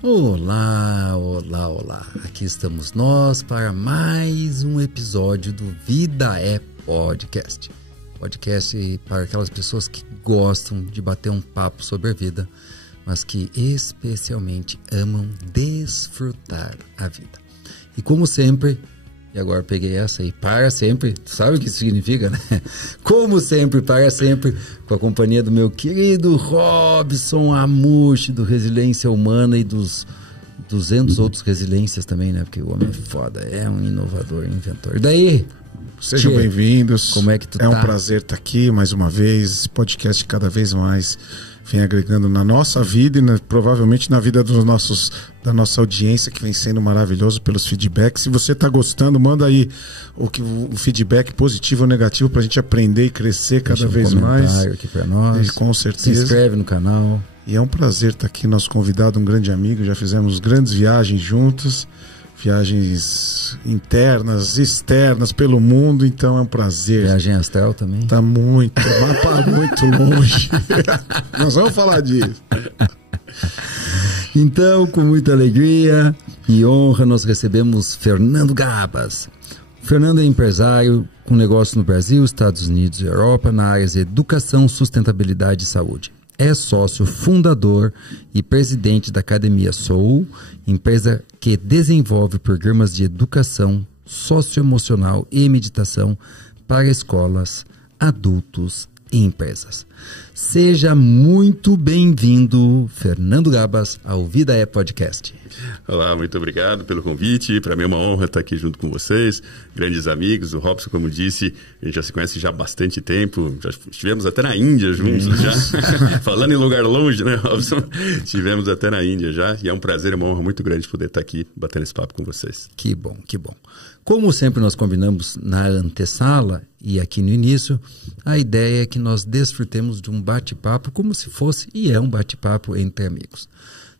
Olá, olá, olá. Aqui estamos nós para mais um episódio do Vida é Podcast. Podcast para aquelas pessoas que gostam de bater um papo sobre a vida, mas que especialmente amam desfrutar a vida. E como sempre, e agora peguei essa aí, para sempre, tu sabe o que isso significa, né? Como sempre, para sempre, com a companhia do meu querido Robson Amushi, do Resiliência Humana e dos 200 outros resiliências também, né? Porque o homem é foda, é um inovador, inventor. E daí? Sejam bem-vindos. Como é que tu tá? É um prazer estar aqui mais uma vez. Esse podcast cada vez mais vem agregando na nossa vida e provavelmente na vida da nossa audiência, que vem sendo maravilhoso pelos feedbacks. Se você está gostando, manda aí o feedback positivo ou negativo para a gente aprender e crescer cada vez mais. Aqui para nós. E, com certeza. Se inscreve no canal. E é um prazer estar aqui, nosso convidado, um grande amigo. Já fizemos grandes viagens juntos. Viagens internas, externas pelo mundo, então é um prazer. Viagem astral também? Tá muito, vai para muito longe. Nós vamos falar disso. Então, com muita alegria e honra, nós recebemos Fernando Gabas. O Fernando é empresário com negócio no Brasil, Estados Unidos e Europa na área de educação, sustentabilidade e saúde. É sócio fundador e presidente da Academia Soul, empresa que desenvolve programas de educação socioemocional e meditação para escolas, adultos e empresas. Seja muito bem-vindo, Fernando Gabas, ao Vida é Podcast. Olá, muito obrigado pelo convite. Para mim é uma honra estar aqui junto com vocês, grandes amigos. O Robson, como disse, a gente já se conhece já há bastante tempo. Já estivemos até na Índia juntos já. Falando em lugar longe, né, Robson? Estivemos até na Índia já. E é um prazer, é uma honra muito grande poder estar aqui batendo esse papo com vocês. Que bom, que bom. Como sempre nós combinamos na antessala e aqui no início, a ideia é que nós desfrutemos de um bate-papo como se fosse e é um bate-papo entre amigos.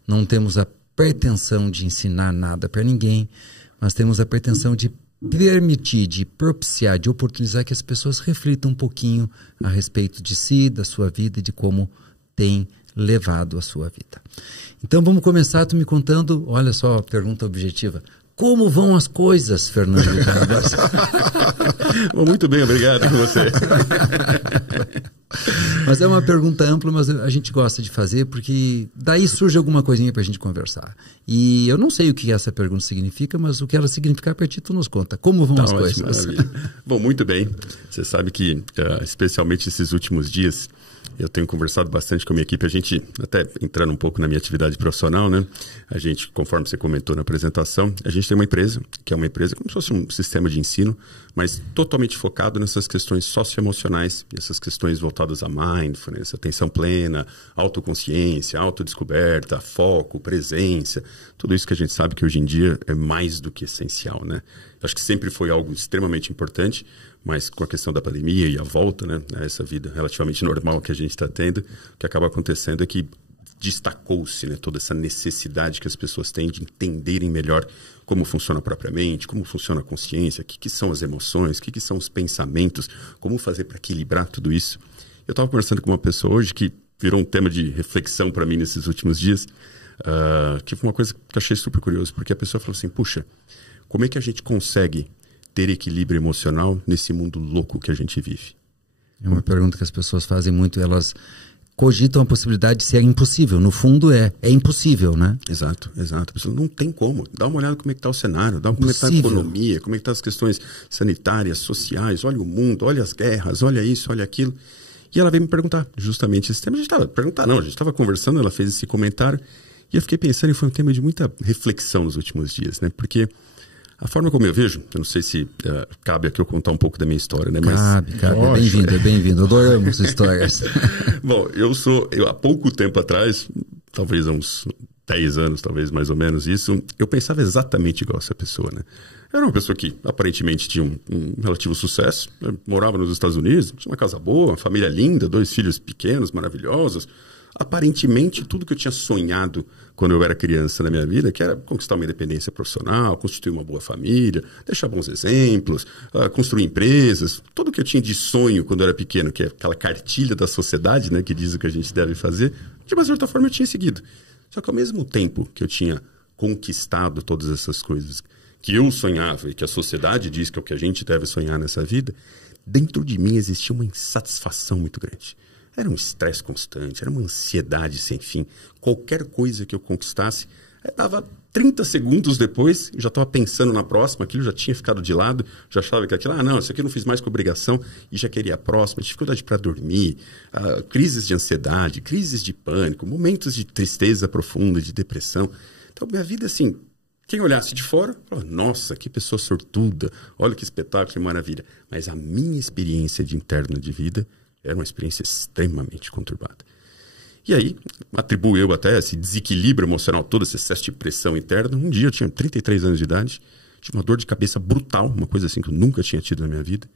Não temos a pretensão de ensinar nada para ninguém, mas temos a pretensão de permitir, de propiciar, de oportunizar que as pessoas reflitam um pouquinho a respeito de si, da sua vida e de como tem levado a sua vida. Então vamos começar tu me contando, olha só a pergunta objetiva. Como vão as coisas, Fernando Gabas? Muito bem, obrigado com você. Mas é uma pergunta ampla, mas a gente gosta de fazer, porque daí surge alguma coisinha para a gente conversar. E eu não sei o que essa pergunta significa, mas o que ela significar para ti, tu nos conta. Como vão as coisas? Maravilha. Bom, muito bem. Você sabe que, especialmente esses últimos dias, eu tenho conversado bastante com a minha equipe, a gente, até entrando um pouco na minha atividade profissional, né? A gente, conforme você comentou na apresentação, a gente tem uma empresa, que é uma empresa como se fosse um sistema de ensino, mas totalmente focado nessas questões socioemocionais, essas questões voltadas a mindfulness, atenção plena, autoconsciência, autodescoberta, foco, presença, tudo isso que a gente sabe que hoje em dia é mais do que essencial, né? Acho que sempre foi algo extremamente importante, mas com a questão da pandemia e a volta, né, a essa vida relativamente normal que a gente está tendo, o que acaba acontecendo é que destacou-se, né, toda essa necessidade que as pessoas têm de entenderem melhor como funciona a própria mente, como funciona a consciência, o que são as emoções, o que são os pensamentos, como fazer para equilibrar tudo isso. Eu estava conversando com uma pessoa hoje que virou um tema de reflexão para mim nesses últimos dias, que foi uma coisa que eu achei super curioso, porque a pessoa falou assim, puxa, como é que a gente consegue ter equilíbrio emocional nesse mundo louco que a gente vive? É uma pergunta que as pessoas fazem muito, elas cogitam a possibilidade de ser impossível. No fundo é impossível, né? Exato, exato. A pessoa não tem como. Dá uma olhada como é que está o cenário, dá uma olhada como é que está a economia, como é que estão as questões sanitárias, sociais, olha o mundo, olha as guerras, olha isso, olha aquilo. E ela veio me perguntar justamente esse tema. A gente estava conversando, ela fez esse comentário e eu fiquei pensando, e foi um tema de muita reflexão nos últimos dias, né? Porque a forma como eu vejo, eu não sei se cabe aqui eu contar um pouco da minha história, né? Mas, cabe, é bem-vindo, adoramos histórias. Bom, eu há pouco tempo atrás, talvez há uns 10 anos, talvez mais ou menos isso, eu pensava exatamente igual essa pessoa, né? Era uma pessoa que aparentemente tinha um relativo sucesso, né? Morava nos Estados Unidos, tinha uma casa boa, uma família linda, 2 filhos pequenos, maravilhosos. Aparentemente, tudo que eu tinha sonhado quando eu era criança na minha vida, que era conquistar uma independência profissional, constituir uma boa família, deixar bons exemplos, construir empresas, tudo que eu tinha de sonho quando eu era pequeno, que é aquela cartilha da sociedade, né, que diz o que a gente deve fazer, de uma certa forma eu tinha seguido. Só que ao mesmo tempo que eu tinha conquistado todas essas coisas que eu sonhava e que a sociedade diz que é o que a gente deve sonhar nessa vida, dentro de mim existia uma insatisfação muito grande. Era um estresse constante, era uma ansiedade sem fim. Qualquer coisa que eu conquistasse, dava 30 segundos depois, eu já estava pensando na próxima, aquilo já tinha ficado de lado, já achava que aquilo, não, isso aqui eu não fiz mais que obrigação, e já queria a próxima, dificuldade para dormir, crises de ansiedade, crises de pânico, momentos de tristeza profunda, de depressão. Então, minha vida, assim, quem olhasse de fora, falava, nossa, que pessoa sortuda, olha que espetáculo, que maravilha. Mas a minha experiência interna de vida era uma experiência extremamente conturbada. E aí, atribuo eu até esse desequilíbrio emocional todo, esse excesso de pressão interna. Um dia eu tinha 33 anos de idade, tive uma dor de cabeça brutal, uma coisa assim que eu nunca tinha tido na minha vida.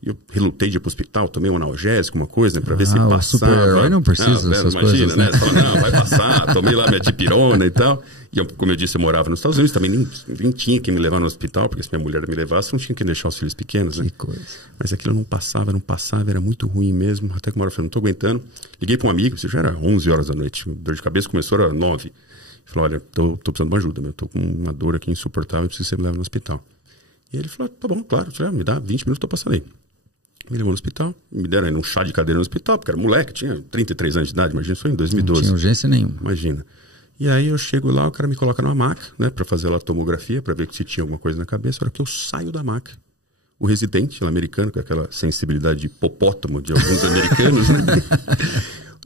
E eu relutei de ir para o hospital, tomei um analgésico, uma coisa, né, para ver se passava. O super-herói não precisa dessas imagina, coisas, né? Fala, não, vai passar, tomei lá minha dipirona e tal. E eu, como eu disse, eu morava nos Estados Unidos, também nem tinha que me levar no hospital, porque se minha mulher me levasse, não tinha que deixar os filhos pequenos, né? Que coisa. Mas aquilo não passava, era muito ruim mesmo. Até que uma hora eu falei, não estou aguentando. Liguei para um amigo, isso já era 11 horas da noite, dor de cabeça começou, era 9. Falei, olha, tô precisando de uma ajuda, estou com uma dor aqui insuportável, preciso que você me leve no hospital. E ele falou, tá bom, claro, me dá 20 minutos, estou passando aí. Me levou no hospital, me deram aí um chá de cadeira no hospital, porque era moleque, tinha 33 anos de idade, imagina, isso foi em 2012. Não tinha urgência nenhuma. Imagina. E aí eu chego lá, o cara me coloca numa maca, né, para fazer lá a tomografia, para ver se tinha alguma coisa na cabeça. A hora que eu saio da maca, o residente, o americano, com aquela sensibilidade de hipopótamo de alguns americanos, né?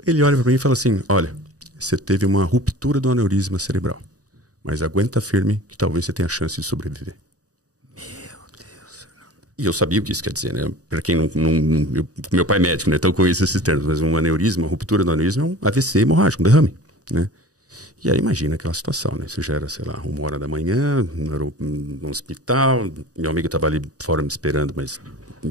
Ele olha para mim e fala assim, olha, você teve uma ruptura do aneurisma cerebral, mas aguenta firme que talvez você tenha chance de sobreviver. E eu sabia o que isso quer dizer, né? Para quem meu pai é médico, né? Então eu conheço esses termos. Mas um aneurisma, ruptura do aneurisma é um AVC hemorrágico, um derrame, né? E aí imagina aquela situação, né? Isso já era, sei lá, 1h da manhã, no hospital, meu amigo estava ali fora me esperando, mas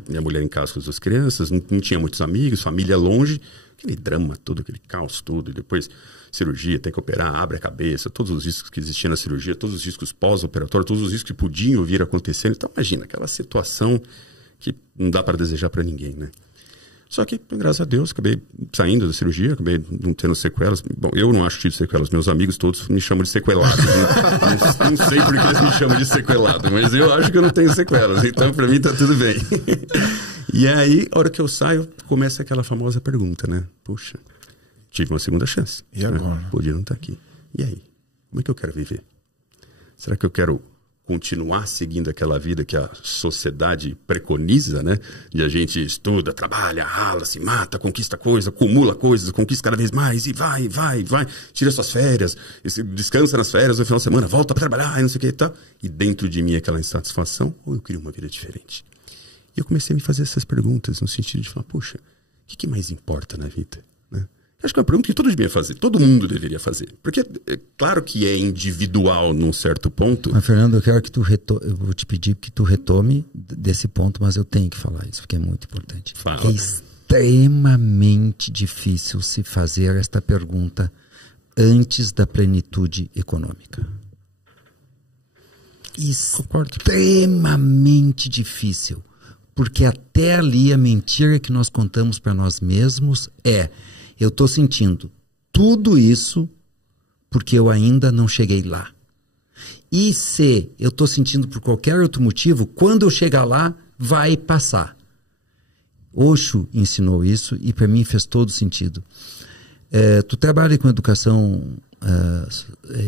minha mulher em casa com as duas crianças, não tinha muitos amigos, família longe, aquele drama todo, aquele caos todo, e depois cirurgia, tem que operar, abre a cabeça, todos os riscos que existiam na cirurgia, todos os riscos pós-operatórios, todos os riscos que podiam vir acontecendo. Então imagina, aquela situação que não dá para desejar para ninguém, né? Só que, graças a Deus, acabei saindo da cirurgia, acabei não tendo sequelas. Bom, eu não acho que tive sequelas. Meus amigos todos me chamam de sequelado. Não sei por que eles me chamam de sequelado, mas eu acho que eu não tenho sequelas. Então, para mim, tá tudo bem. E aí, a hora que eu saio, começa aquela famosa pergunta, né? Puxa, tive uma segunda chance. E agora? Né? Podia não estar aqui. E aí? Como é que eu quero viver? Será que eu quero continuar seguindo aquela vida que a sociedade preconiza, né? E a gente estuda, trabalha, rala, se mata, conquista coisa, acumula coisas, conquista cada vez mais e vai, tira suas férias, descansa nas férias no final de semana, volta para trabalhar e não sei o que e tal. E dentro de mim aquela insatisfação, ou eu queria uma vida diferente? E eu comecei a me fazer essas perguntas no sentido de falar, puxa, o que mais importa na vida? Né? Acho que é uma pergunta que todo mundo deveria fazer, todo mundo deveria fazer. Porque é claro que é individual num certo ponto. Mas, Fernando, eu quero que eu vou te pedir que tu retome desse ponto, mas eu tenho que falar isso, porque é muito importante. Fala. É extremamente difícil se fazer esta pergunta antes da plenitude econômica. Extremamente difícil. Porque até ali a mentira que nós contamos para nós mesmos é: eu estou sentindo tudo isso porque eu ainda não cheguei lá. E se eu estou sentindo por qualquer outro motivo, quando eu chegar lá, vai passar. Osho ensinou isso e para mim fez todo sentido. Tu trabalha com educação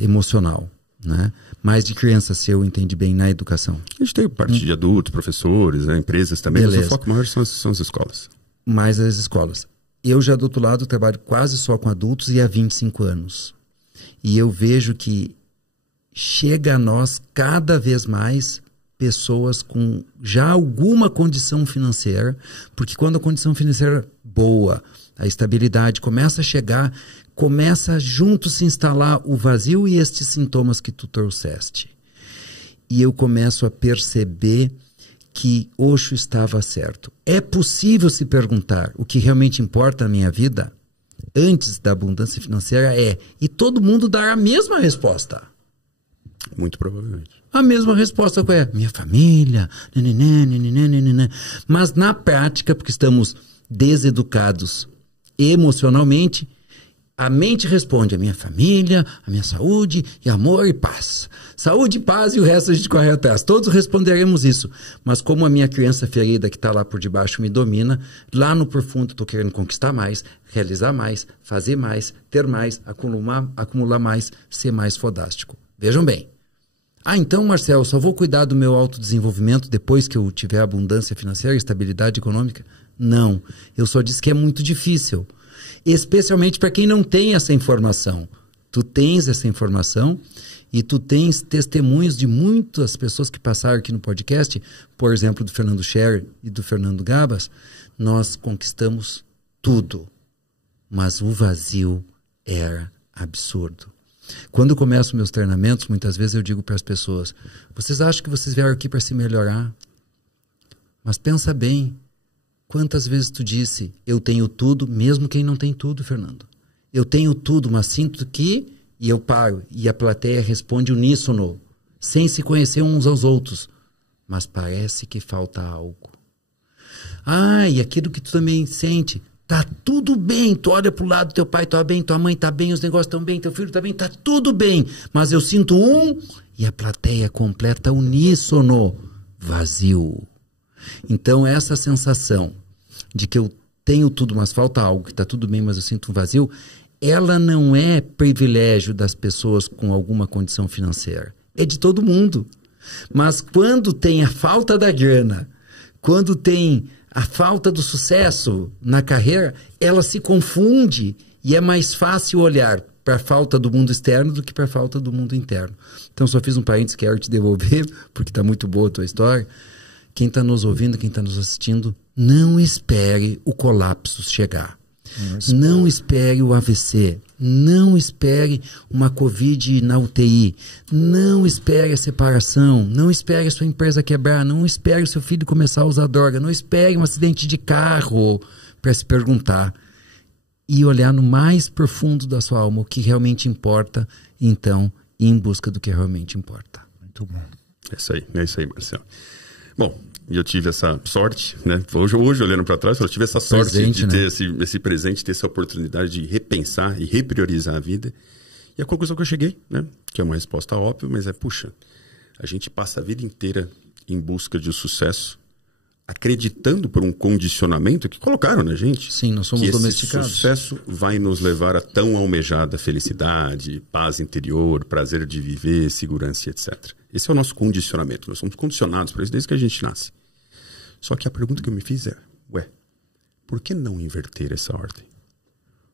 emocional, né? Mais de criança, se eu entendi bem, na educação. A gente tem parte de adultos, professores, né, empresas também, Beleza. Mas o foco maior são as escolas. Mais as escolas. Eu já do outro lado trabalho quase só com adultos e há 25 anos. E eu vejo que chega a nós cada vez mais pessoas com já alguma condição financeira, porque quando a condição financeira boa, a estabilidade começa a chegar, começa junto se instalar o vazio e estes sintomas que tu trouxeste. E eu começo a perceber que Osho estava certo. É possível se perguntar o que realmente importa na minha vida antes da abundância financeira e todo mundo dar a mesma resposta. Muito provavelmente. A mesma resposta qual é? Minha família, nananã. Mas na prática, porque estamos deseducados emocionalmente, A mente responde: a minha família, a minha saúde, e amor e paz. Saúde e paz, e o resto a gente corre atrás. Todos responderemos isso. Mas como a minha criança ferida que está lá por debaixo me domina, lá no profundo estou querendo conquistar mais, realizar mais, fazer mais, ter mais, acumular mais, ser mais fodástico. Vejam bem. Então, Marcelo, só vou cuidar do meu autodesenvolvimento depois que eu tiver abundância financeira e estabilidade econômica? Não. Eu só disse que é muito difícil. Especialmente para quem não tem essa informação. Tu tens essa informação e tu tens testemunhos de muitas pessoas que passaram aqui no podcast, por exemplo, do Fernando Scherer e do Fernando Gabas. Nós conquistamos tudo, mas o vazio era absurdo. Quando eu começo meus treinamentos, muitas vezes eu digo para as pessoas: vocês acham que vocês vieram aqui para se melhorar? Mas pensa bem, quantas vezes tu disse: eu tenho tudo, mesmo quem não tem tudo, Fernando? Eu tenho tudo, mas sinto que... E eu paro, e a plateia responde uníssono, sem se conhecer uns aos outros. Mas parece que falta algo. E aquilo que tu também sente... Tá tudo bem, tu olha pro lado, teu pai tá bem, tua mãe tá bem, os negócios estão bem, teu filho tá bem, tá tudo bem. Mas eu sinto e a plateia completa uníssono, vazio. Então essa sensação de que eu tenho tudo, mas falta algo, que tá tudo bem, mas eu sinto um vazio, ela não é privilégio das pessoas com alguma condição financeira. É de todo mundo. Mas quando tem a falta da grana, quando tem... a falta do sucesso na carreira, ela se confunde e é mais fácil olhar para a falta do mundo externo do que para a falta do mundo interno. Então, só fiz um parênteses que quero te devolver, porque está muito boa a tua história. Quem está nos ouvindo, quem está nos assistindo, não espere o colapso chegar. Não espere o AVC. Não espere uma Covid na UTI. Não espere a separação. Não espere a sua empresa quebrar. Não espere o seu filho começar a usar droga. Não espere um acidente de carro para se perguntar. E olhar no mais profundo da sua alma o que realmente importa. Então, ir em busca do que realmente importa. Muito bom. É isso aí, Marcelo. Bom, e eu tive essa sorte, né? Hoje olhando para trás, eu tive essa sorte de ter esse presente, ter essa oportunidade de repensar e repriorizar a vida. E a conclusão que eu cheguei, né? Que é uma resposta óbvia, mas puxa, a gente passa a vida inteira em busca de sucesso, acreditando por um condicionamento que colocaram na gente. Sim, nós somos domesticados. Esse sucesso vai nos levar a tão almejada felicidade, paz interior, prazer de viver, segurança, etc. Esse é o nosso condicionamento. Nós somos condicionados por isso desde que a gente nasce. Só que a pergunta que eu me fiz é, por que não inverter essa ordem?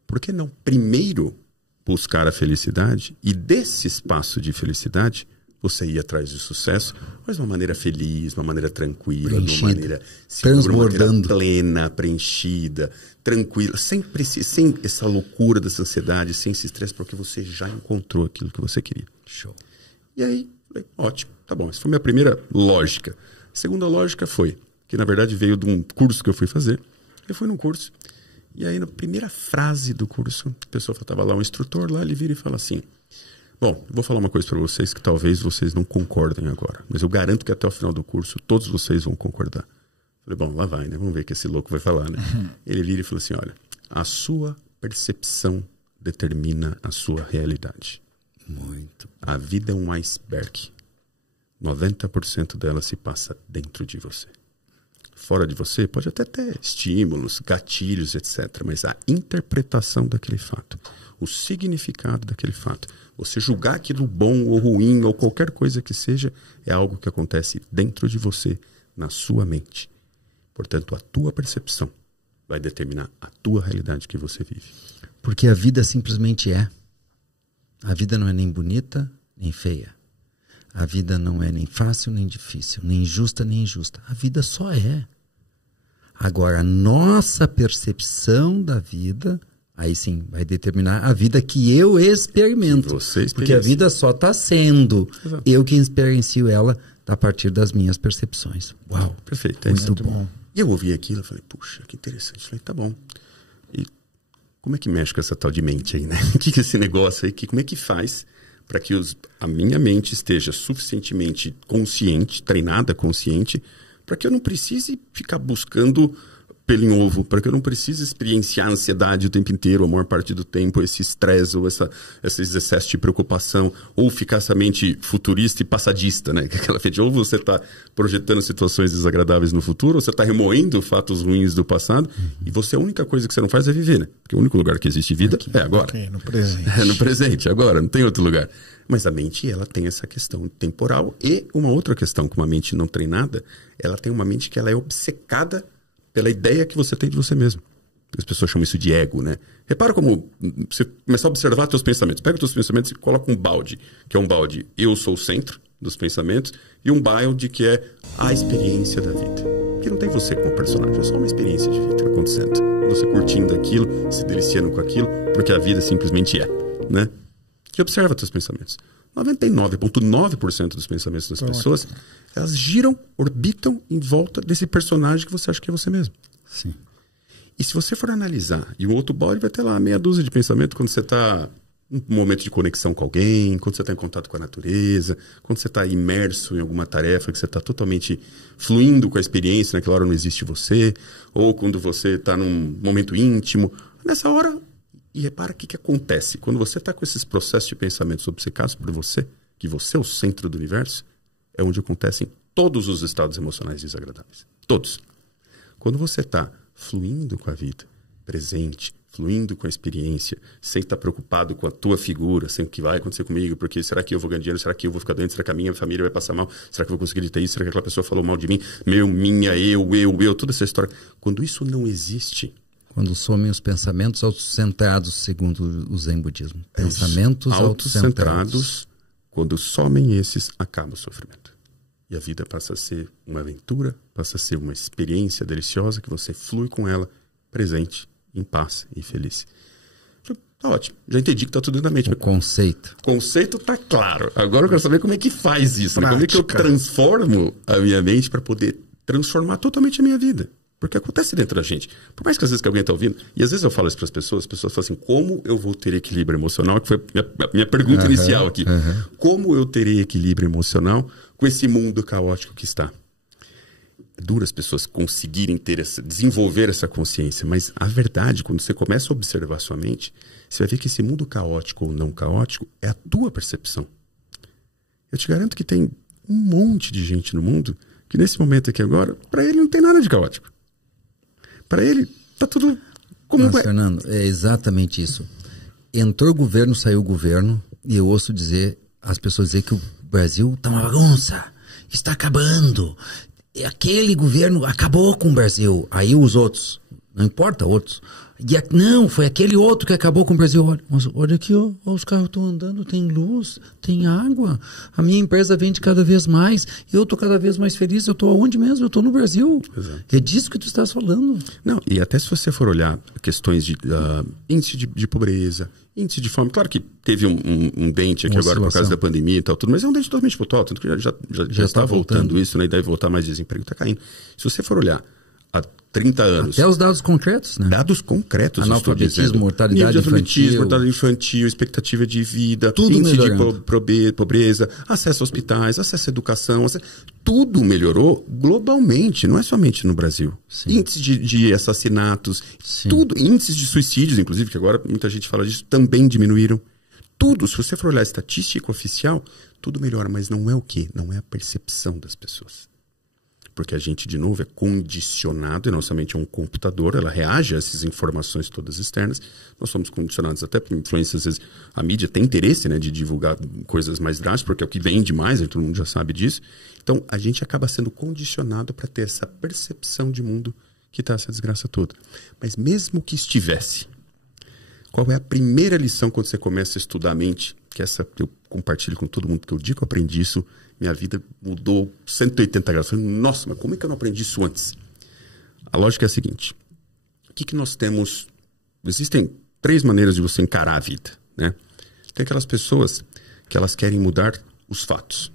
Por que não primeiro buscar a felicidade e desse espaço de felicidade você ir atrás do sucesso, mas de uma maneira feliz, de uma maneira tranquila, de uma maneira segura, transbordando, uma maneira plena, preenchida, tranquila, sem essa loucura dessa ansiedade, sem esse estresse, porque você já encontrou aquilo que você queria. Show. E aí, falei, ótimo, tá bom. Essa foi a minha primeira lógica. A segunda lógica foi, que na verdade veio de um curso que eu fui fazer. Eu fui num curso, e aí na primeira frase do curso, a pessoa estava lá, um instrutor lá, ele vira e fala assim: bom, vou falar uma coisa para vocês que talvez vocês não concordem agora, mas eu garanto que até o final do curso todos vocês vão concordar. Falei, bom, lá vai, né? Vamos ver o que esse louco vai falar, né? Ele vira e fala assim, olha, a sua percepção determina a sua realidade. Muito. A vida é um iceberg. 90% dela se passa dentro de você. Fora de você pode até ter estímulos, gatilhos, etc. Mas a interpretação daquele fato, o significado daquele fato, você julgar aquilo bom ou ruim ou qualquer coisa que seja, é algo que acontece dentro de você, na sua mente. Portanto, a tua percepção vai determinar a tua realidade que você vive. Porque a vida simplesmente é. A vida não é nem bonita, nem feia. A vida não é nem fácil, nem difícil, nem justa, nem injusta. A vida só é. Agora, a nossa percepção da vida, aí sim, vai determinar a vida que eu experimento. Porque a vida só está sendo. Exato. Eu que experiencio ela a partir das minhas percepções. Uau, perfeito. Muito bom. E eu ouvi aquilo e falei, puxa, que interessante. Eu falei, tá bom. E como é que mexe com essa tal de mente aí, né? O que é esse negócio aí? Como é que faz para que a minha mente esteja suficientemente consciente, treinada, consciente, para que eu não precise ficar buscando pelo em ovo, para que eu não precise experienciar a ansiedade o tempo inteiro, a maior parte do tempo, esse estresse ou esses excessos de preocupação, ou ficar essa mente futurista e passadista, né? Aquela mente, ou você está projetando situações desagradáveis no futuro, ou você está remoendo fatos ruins do passado, e a única coisa que você não faz é viver, né? Porque o único lugar que existe vida é agora. No presente. É no presente, agora, não tem outro lugar. Mas a mente, ela tem essa questão temporal e uma outra questão, com uma mente não treinada, ela tem uma mente que ela é obcecada pela ideia que você tem de você mesmo. As pessoas chamam isso de ego, né? Repara como você começar a observar teus pensamentos. Pega os teus pensamentos e coloca um balde, que é um balde eu sou o centro dos pensamentos, e um balde que é a experiência da vida. Que não tem você como personagem, é só uma experiência de vida acontecendo. Você curtindo aquilo, se deliciando com aquilo, porque a vida simplesmente é, né? E observa teus pensamentos. 99,9% dos pensamentos das pessoas, elas giram, orbitam em volta desse personagem que você acha que é você mesmo. Sim. E se você for analisar, e um outro balde vai ter lá meia dúzia de pensamento quando você está num momento de conexão com alguém, quando você está em contato com a natureza, quando você está imerso em alguma tarefa, que você está totalmente fluindo com a experiência, naquela hora não existe você, ou quando você está num momento íntimo. Nessa hora, e repara o que acontece. Quando você está com esses processos de pensamentos obcecados por você, que você é o centro do universo, é onde acontecem todos os estados emocionais desagradáveis. Todos. Quando você está fluindo com a vida, presente, fluindo com a experiência, sem estar preocupado com a tua figura, sem o que vai acontecer comigo, porque será que eu vou ganhar dinheiro, será que eu vou ficar doente, será que a minha família vai passar mal, será que eu vou conseguir ter isso, será que aquela pessoa falou mal de mim, minha, eu, toda essa história. Quando isso não existe... Quando somem os pensamentos autocentrados, segundo o Zen budismo. Pensamentos autocentrados. Quando somem esses, acaba o sofrimento. E a vida passa a ser uma aventura, passa a ser uma experiência deliciosa que você flui com ela, presente, em paz e feliz. Tá ótimo. Já entendi que tá tudo na mente. O conceito. O conceito tá claro. Agora eu quero saber como é que faz isso. Né? Como é que eu transformo a minha mente para poder transformar totalmente a minha vida. Porque acontece dentro da gente. Por mais que às vezes que alguém está ouvindo, e às vezes eu falo isso para as pessoas falam assim, como eu vou ter equilíbrio emocional? Que foi a minha pergunta inicial aqui. Como eu terei equilíbrio emocional com esse mundo caótico que está? É duro as pessoas conseguirem desenvolver essa consciência, mas a verdade, quando você começa a observar a sua mente, você vai ver que esse mundo caótico ou não caótico é a tua percepção. Eu te garanto que tem um monte de gente no mundo que nesse momento aqui agora, para ele não tem nada de caótico. Para ele, tá tudo como é. Fernando, é exatamente isso. Entrou o governo, saiu o governo, e eu ouço as pessoas dizer que o Brasil tá uma bagunça, está acabando. Aquele governo acabou com o Brasil. Aí os outros, não importa outros. Não, foi aquele outro que acabou com o Brasil. Olha aqui, os carros estão andando, tem luz, tem água. A minha empresa vende cada vez mais. Eu estou cada vez mais feliz. Eu estou aonde mesmo? Eu estou no Brasil. Exato. É disso que tu estás falando. Não, e até se você for olhar questões de índice de pobreza, índice de fome. Claro que teve um dente aqui agora por causa da pontual, e tal, tudo, mas é um dente totalmente pontual. Tanto que já está voltando isso, né? E deve voltar mais desemprego, está caindo. Se você for olhar há 30 anos. Até os dados concretos, né? Dados concretos. Analfabetismo, mortalidade infantil, expectativa de vida, tudo índice melhorando. de pobreza, acesso a hospitais, acesso à educação. Tudo melhorou globalmente, não é somente no Brasil. Sim. Índice de assassinatos, tudo, índices de suicídios, inclusive, que agora muita gente fala disso, também diminuíram. Tudo, se você for olhar a estatística oficial, tudo melhora, mas não é o quê? Não é a percepção das pessoas. Porque a gente, de novo, é condicionado, e não somente é um computador, ela reage a essas informações todas externas. Nós somos condicionados até por influência, às vezes a mídia tem interesse, né, de divulgar coisas mais drásticas, porque é o que vende mais, todo mundo já sabe disso. Então, a gente acaba sendo condicionado para ter essa percepção de mundo que está essa desgraça toda. Mas mesmo que estivesse, qual é a primeira lição quando você começa a estudar a mente? Que essa eu compartilho com todo mundo, porque o dia que eu aprendi isso, minha vida mudou 180 graus. Eu falei, nossa, mas como é que eu não aprendi isso antes? A lógica é a seguinte. O que nós temos? Existem 3 maneiras de você encarar a vida, né? Tem aquelas pessoas que elas querem mudar os fatos.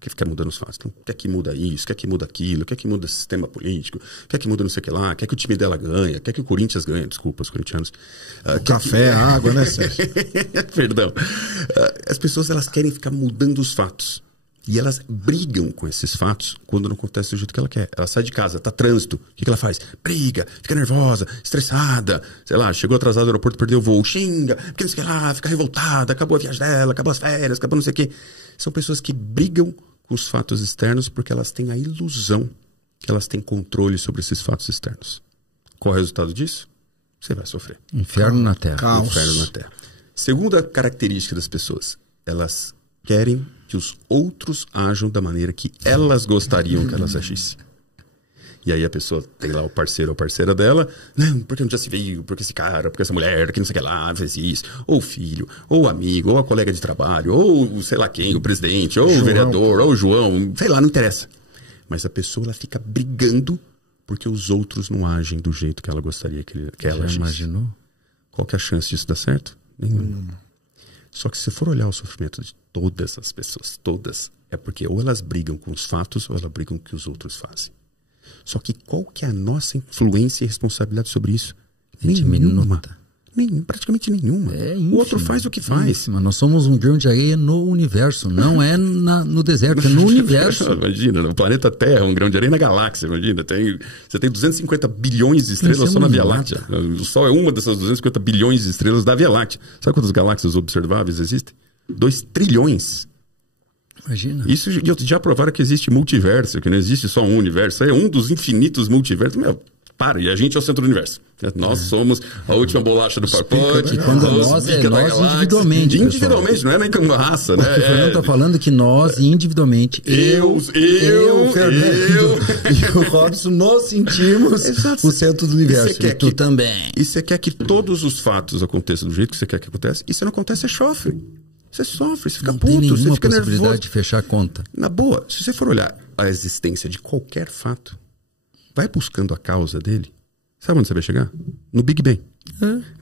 Que fica mudando os fatos. Então, quer que muda isso, quer que muda aquilo, quer que muda o sistema político, quer que muda não sei o que lá, quer que o time dela ganhe, quer que o Corinthians ganhe. Desculpa, os corintianos. Café, água, né, Sérgio? Perdão. As pessoas, elas querem ficar mudando os fatos. E elas brigam com esses fatos quando não acontece do jeito que ela quer. Ela sai de casa, tá trânsito. O que ela faz? Briga, fica nervosa, estressada. Sei lá, chegou atrasado no aeroporto, perdeu o voo, xinga, porque não sei o que lá, fica revoltada, acabou a viagem dela, acabou as férias, acabou não sei o que. São pessoas que brigam com os fatos externos porque elas têm a ilusão que elas têm controle sobre esses fatos externos. Qual é o resultado disso? Você vai sofrer. Inferno na Terra. Caos. Inferno na Terra. Segunda característica das pessoas. Elas querem que os outros ajam da maneira que elas gostariam que elas agissem. E aí a pessoa tem lá o parceiro ou parceira dela, não, porque não já se viu, porque esse cara, porque essa mulher, que não sei o que lá, fez isso, ou o filho, ou o amigo, ou a colega de trabalho, ou sei lá quem, o presidente, ou o vereador, ou o João, sei lá, não interessa. Mas a pessoa, ela fica brigando porque os outros não agem do jeito que ela gostaria que ela agisse. Imaginou? Qual que é a chance disso dar certo? Nenhuma. Só que se for olhar o sofrimento de todas as pessoas, todas, é porque ou elas brigam com os fatos ou elas brigam com o que os outros fazem. Só que qual que é a nossa influência e responsabilidade sobre isso? Nenhuma. Praticamente nenhuma. O outro faz o que faz. Mas nós somos um grão de areia no universo, não é no deserto, é no universo. Imagina, no planeta Terra, um grão de areia na galáxia, imagina. Você tem 250 bilhões de estrelas só na Via Láctea. O Sol é uma dessas 250 bilhões de estrelas da Via Láctea. Sabe quantas galáxias observáveis existem? 2 trilhões. Imagina. Isso já provaram que existe multiverso, que não existe só um universo. É um dos infinitos multiversos. Para, e a gente é o centro do universo. Nós somos a última bolacha do pacote. Quando nós individualmente. Individualmente, não é nem como raça, né? O Fernando está falando que nós, individualmente, eu, Fernando e o Robson, nós sentimos o centro do universo. E tu também. E você quer que todos os fatos aconteçam do jeito que você quer que aconteça? E se não acontece, você sofre. Você sofre, você fica puto, você fica nervoso. Possibilidade de fechar a conta. Na boa, se você for olhar a existência de qualquer fato, vai buscando a causa dele. Sabe onde você vai chegar? No Big Bang.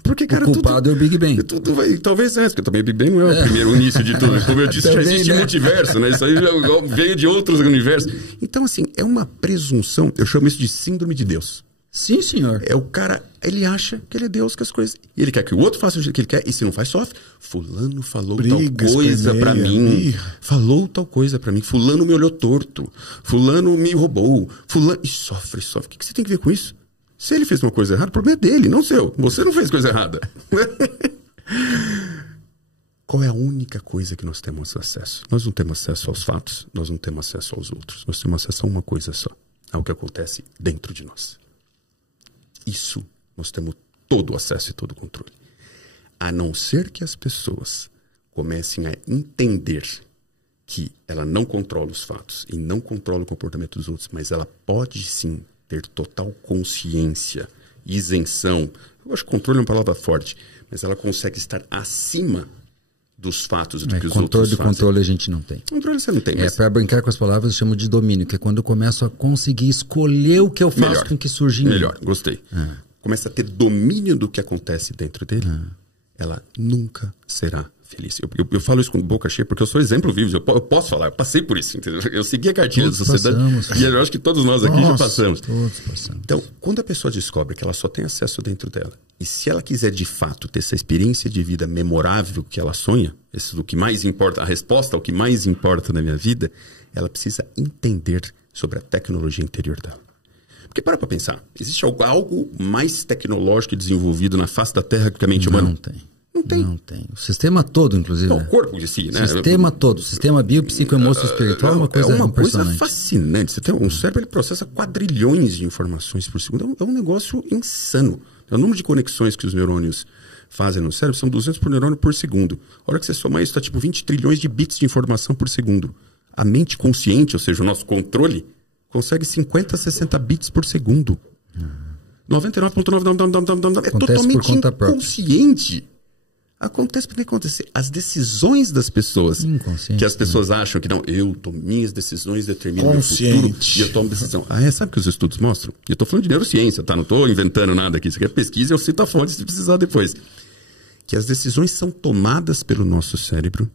Porque, cara, o culpado é o Big Bang. Tudo vai, talvez porque também o Big Bang não é o primeiro início de tudo. Como eu disse, também, já existe multiverso, né? Isso aí já veio de outros universos. Então, assim, é uma presunção. Eu chamo isso de síndrome de Deus. Sim, senhor. É o cara, ele acha que ele é Deus, que as coisas... E ele quer que o outro faça o que ele quer, e se não faz, sofre. Fulano falou tal coisa pra mim. Falou tal coisa pra mim. Fulano me olhou torto. Fulano me roubou. Fulano... E sofre. O que você tem que ver com isso? Se ele fez uma coisa errada, o problema é dele, não seu. Você não fez coisa errada. Qual é a única coisa que nós temos acesso? Nós não temos acesso aos fatos, nós não temos acesso aos outros. Nós temos acesso a uma coisa só. Ao que acontece dentro de nós. Isso nós temos todo o acesso e todo o controle. A não ser que as pessoas comecem a entender que ela não controla os fatos e não controla o comportamento dos outros, mas ela pode sim ter total consciência, isenção. Eu acho que controle é uma palavra forte, mas ela consegue estar acima dos fatos do que os outros fazem. Controle a gente não tem. Controle você não tem. Mas... para brincar com as palavras, eu chamo de domínio, que é quando eu começo a conseguir escolher o que eu faço com que surge em mim. Melhor, gostei. Começa a ter domínio do que acontece dentro dele, ela nunca será feliz. Eu falo isso com boca cheia porque eu sou exemplo vivo. Eu posso falar, eu passei por isso. Entendeu? Eu segui a cartilha da sociedade e eu acho que todos nós aqui já passamos. Todos passamos. Então, quando a pessoa descobre que ela só tem acesso dentro dela, e se ela quiser de fato ter essa experiência de vida memorável que ela sonha, esse do que mais importa, a resposta ao que mais importa na minha vida, ela precisa entender sobre a tecnologia interior dela. Porque para pensar, existe algo mais tecnológico e desenvolvido na face da Terra que a mente humana? Não tem. Não tem. O sistema todo, inclusive. Não, o corpo de si, né? O sistema todo. O sistema bio, psico, emoção, espiritual é uma coisa impressionante. Fascinante. Você tem um cérebro, ele processa quadrilhões de informações por segundo. É um negócio insano. O número de conexões que os neurônios fazem no cérebro são 200 por neurônio por segundo. A hora que você somar isso, está tipo 20 trilhões de bits de informação por segundo. A mente consciente, ou seja, o nosso controle, consegue 50 a 60 bits por segundo. 99,9 é totalmente inconsciente. Acontece porque acontecer. As decisões das pessoas, que as pessoas acham que não, minhas decisões determinam o futuro e eu tomo decisão. Sabe o que os estudos mostram? Eu estou falando de neurociência, tá? Não estou inventando nada aqui. Isso aqui é pesquisa e eu cito a fonte se precisar depois. Que as decisões são tomadas pelo nosso cérebro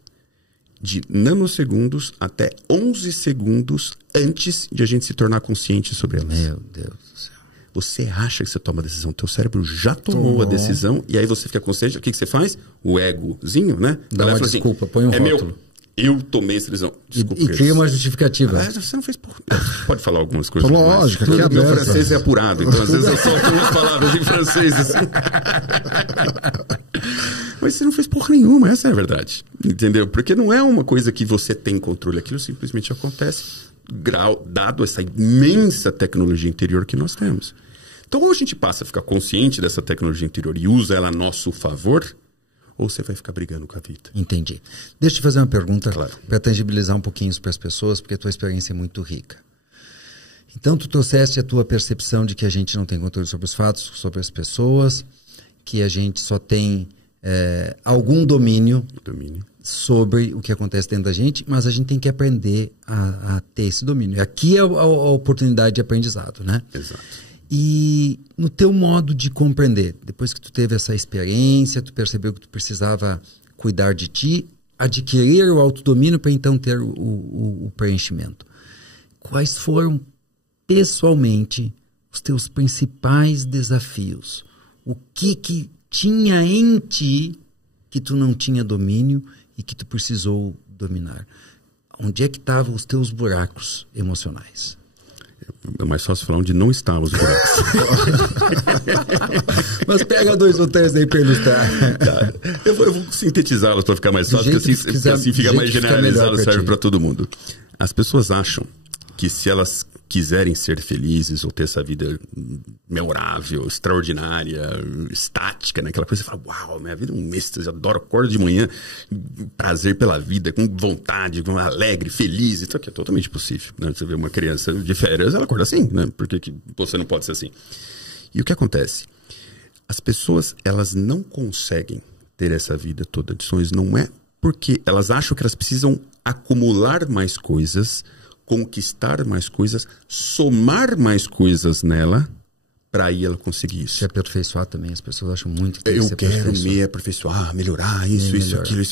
de nanosegundos até 11 segundos antes de a gente se tornar consciente sobre elas. Meu Deus do céu. Você acha que você toma a decisão, teu cérebro já tomou a decisão e aí você fica consciente. O que você faz? O egozinho, né? Dá uma desculpa, põe um rótulo. eu tomei essa decisão. Desculpa. E cria uma justificativa. Você não fez porra. Pode falar algumas coisas. Lógico, mas que meu francês é apurado, então às vezes eu solto umas palavras em francês assim. Mas você não fez porra nenhuma, essa é a verdade. Entendeu? Porque não é uma coisa que você tem controle. Aquilo simplesmente acontece, dado essa imensa tecnologia interior que nós temos. Então, ou a gente passa a ficar consciente dessa tecnologia interior e usa ela a nosso favor, ou você vai ficar brigando com a vida. Entendi. Deixa eu te fazer uma pergunta Claro. para tangibilizar um pouquinho isso para as pessoas, porque a tua experiência é muito rica. Então, tu trouxeste a tua percepção de que a gente não tem controle sobre os fatos, sobre as pessoas, que a gente só tem algum domínio sobre o que acontece dentro da gente, mas a gente tem que aprender a ter esse domínio. Aqui é a oportunidade de aprendizado, né? Exato. E no teu modo de compreender, depois que tu teve essa experiência, tu percebeu que tu precisava cuidar de ti, adquirir o autodomínio para então ter o preenchimento. Quais foram, pessoalmente, os teus principais desafios? O que tinha em ti que tu não tinha domínio e que tu precisou dominar? Onde é que estavam os teus buracos emocionais? É mais fácil falar onde não estavam os buracos. Mas pega 2 ou 3 aí para ilustrar. Tá. Eu vou sintetizá-los para ficar mais fácil, porque assim fica mais generalizado, serve para todo mundo. As pessoas acham que se elas quiserem ser felizes ou ter essa vida memorável, extraordinária, estática, né? Aquela coisa, você fala, uau, minha vida é um êxtase, adoro, acordo de manhã, prazer pela vida, com vontade, alegre, feliz, isso aqui é totalmente possível, né? Você vê uma criança de férias, ela acorda assim, né? Por que você não pode ser assim? E o que acontece? As pessoas, elas não conseguem ter essa vida toda de sonhos, não é porque elas acham que elas precisam acumular mais coisas, conquistar mais coisas, somar mais coisas nela, para aí ela conseguir isso. Se aperfeiçoar também, as pessoas acham muito que eu quero me aperfeiçoar, melhorar isso, aquilo.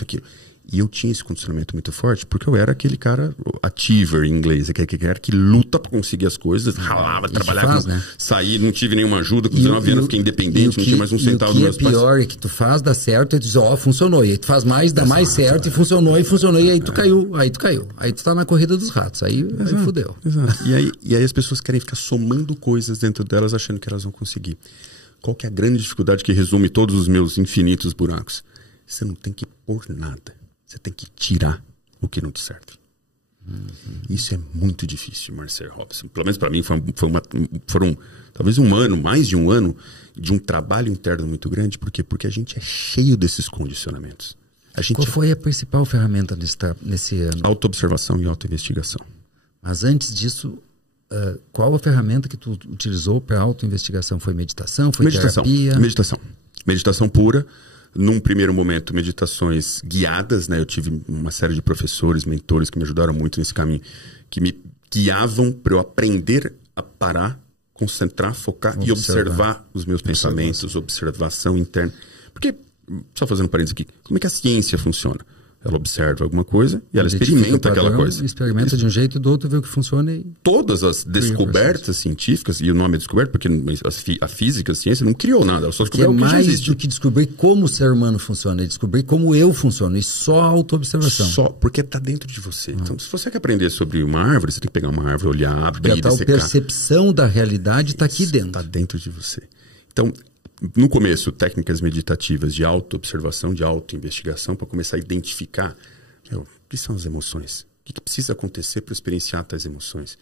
E eu tinha esse condicionamento muito forte, porque eu era aquele cara achiever em inglês, aquele cara que luta para conseguir as coisas, ralava, trabalhava, né? saí, não tive nenhuma ajuda, com 19 anos fiquei independente, não tinha mais um centavo dos meus pais. O que é pior é que tu faz, dá certo, e tu diz, funcionou. E aí tu faz mais, dá mais certo, e funcionou, e aí tu caiu. Aí tu tá na corrida dos ratos, aí fudeu. Exato. E aí as pessoas querem ficar somando coisas dentro delas, achando que elas vão conseguir. Qual que é a grande dificuldade que resume todos os meus infinitos buracos? Você não tem que pôr nada. Você tem que tirar o que não te serve. Isso é muito difícil, Marcel Robson. Pelo menos para mim foram talvez mais de um ano de um trabalho interno muito grande. Por quê? Porque a gente é cheio desses condicionamentos. Qual foi a principal ferramenta nesse ano? Autoobservação e autoinvestigação. Mas antes disso, qual a ferramenta que tu utilizou para autoinvestigação? Foi meditação? Foi terapia? Meditação pura. Num primeiro momento, meditações guiadas, né? Eu tive uma série de professores, mentores que me ajudaram muito nesse caminho, que me guiavam para eu aprender a parar, concentrar, focar e observar os meus pensamentos, observação interna. Porque, só fazendo um parênteses aqui, como é que a ciência funciona? Ela observa alguma coisa e ela experimenta aquela coisa. Experimenta de um jeito e do outro, vê o que funciona e... Todas as descobertas científicas, e o nome é descoberta porque a física, a ciência não criou nada, ela só descobriu o que já existe. Do que descobrir como o ser humano funciona, é descobrir como eu funciono, e só a autoobservação. Só, porque está dentro de você. Então, se você quer aprender sobre uma árvore, você tem que pegar uma árvore, olhar, abrir, dissecar. A percepção da realidade está aqui dentro. Está dentro de você. Então, no começo, técnicas meditativas de autoobservação, de autoinvestigação, para começar a identificar o que são as emoções, o que precisa acontecer para experienciar tais emoções,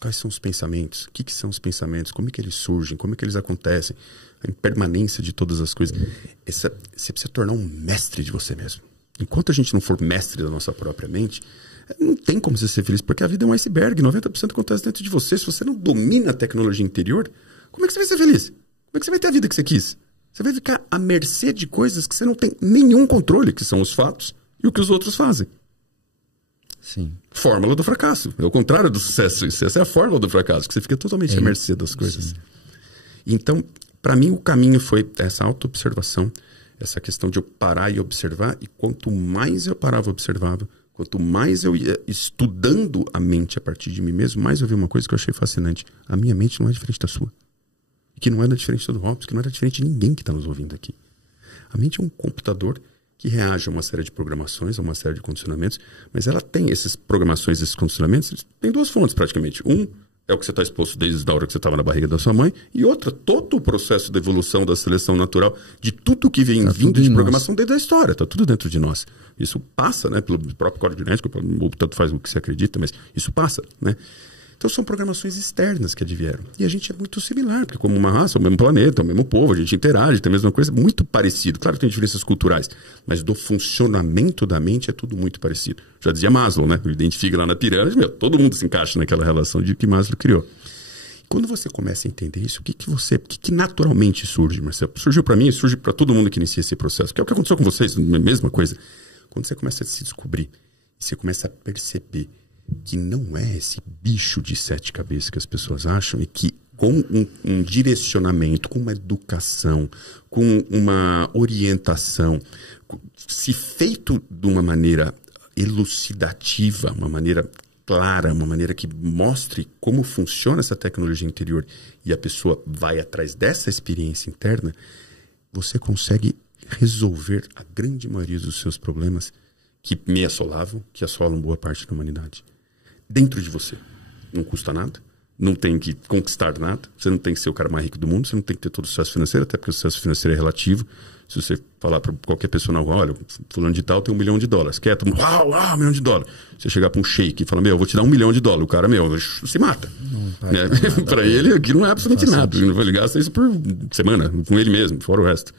quais são os pensamentos, o que são os pensamentos, como é que eles surgem, como é que eles acontecem, a impermanência de todas as coisas. Você precisa tornar um mestre de você mesmo. Enquanto a gente não for mestre da nossa própria mente, não tem como você ser feliz, porque a vida é um iceberg, 90% acontece dentro de você. Se você não domina a tecnologia interior, como é que você vai ser feliz? Como é que você vai ter a vida que você quis? Você vai ficar à mercê de coisas que você não tem nenhum controle, que são os fatos e o que os outros fazem. Sim. Fórmula do fracasso. É o contrário do sucesso. Essa é a fórmula do fracasso, que você fica totalmente à mercê das coisas. Sim. Então, para mim, o caminho foi essa autoobservação, essa questão de eu parar e observar, e quanto mais eu parava e observava, quanto mais eu ia estudando a mente a partir de mim mesmo, mais eu vi uma coisa que eu achei fascinante. A minha mente não é diferente da sua. E que não era diferente do Robson, que não era diferente de ninguém que está nos ouvindo aqui. A mente é um computador que reage a uma série de programações, a uma série de condicionamentos, mas ela tem essas programações, esses condicionamentos, tem 2 fontes praticamente. Um é o que você está exposto desde a hora que você estava na barriga da sua mãe, e outra, todo o processo da evolução, da seleção natural, de tudo que vem vindo de programação desde a história, está tudo dentro de nós. Isso passa, né, pelo próprio código genético, tanto faz o que você acredita, mas isso passa, né? Então são programações externas que advieram. E a gente é muito similar, porque como uma raça, é o mesmo planeta, é o mesmo povo, a gente interage, tem a mesma coisa, muito parecido. Claro que tem diferenças culturais, mas do funcionamento da mente é tudo muito parecido. Já dizia Maslow, né? Ele identifica lá na pirâmide, todo mundo se encaixa naquela relação de que Maslow criou. Quando você começa a entender isso, o que naturalmente surge, Marcelo? Surgiu para mim, surge para todo mundo que inicia esse processo, que é o que aconteceu com vocês, a mesma coisa. Quando você começa a se descobrir, você começa a perceber que não é esse bicho de 7 cabeças que as pessoas acham, e que com um direcionamento, com uma educação, com uma orientação, se feito de uma maneira elucidativa, uma maneira clara, uma maneira que mostre como funciona essa tecnologia interior, e a pessoa vai atrás dessa experiência interna, você consegue resolver a grande maioria dos seus problemas que me assolavam, que assolam boa parte da humanidade. Dentro de você. Não custa nada. Não tem que conquistar nada. Você não tem que ser o cara mais rico do mundo. Você não tem que ter todo o sucesso financeiro, até porque o sucesso financeiro é relativo. Se você falar para qualquer pessoa na rua, olha, fulano de tal tem $1 milhão. Quer? Todo mundo, $1 milhão. Você chegar para um sheik e falar, eu vou te dar $1 milhão. O cara, se mata. Né? Para ele, aquilo não é absolutamente nada. Ele vai gasta isso por semana, com ele mesmo, fora o resto.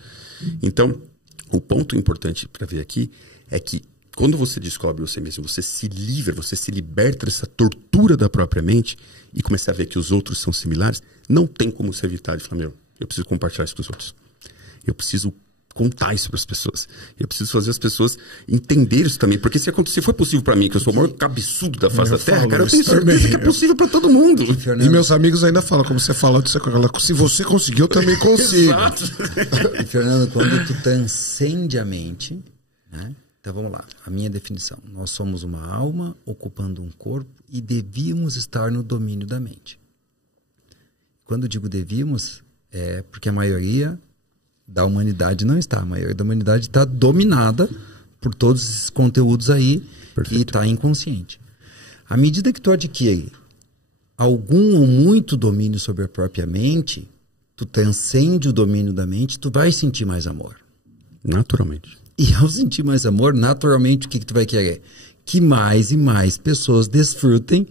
Então, o ponto importante para ver aqui é que quando você descobre você mesmo, você se livra, você se liberta dessa tortura da própria mente e começa a ver que os outros são similares, não tem como se evitar de falar, eu preciso compartilhar isso com os outros. Eu preciso contar isso para as pessoas. Eu preciso fazer as pessoas entenderem isso também. Porque se foi possível para mim, que eu sou o maior cabeçudo da face da Terra, cara, eu tenho certeza que é possível para todo mundo. Fernando, e meus amigos ainda falam, como você fala, se você conseguiu, eu também consigo. Exato. E, Fernando, quando tu transcende a mente, né? Então vamos lá, a minha definição. Nós somos uma alma ocupando um corpo e devíamos estar no domínio da mente. Quando eu digo devíamos, é porque a maioria da humanidade não está. A maioria da humanidade está dominada por todos esses conteúdos aí. Perfeito. E está inconsciente. À medida que tu adquire algum ou muito domínio sobre a própria mente, tu transcende o domínio da mente, tu vai sentir mais amor. Naturalmente. E ao sentir mais amor, naturalmente, o que tu vai querer? Que mais e mais pessoas desfrutem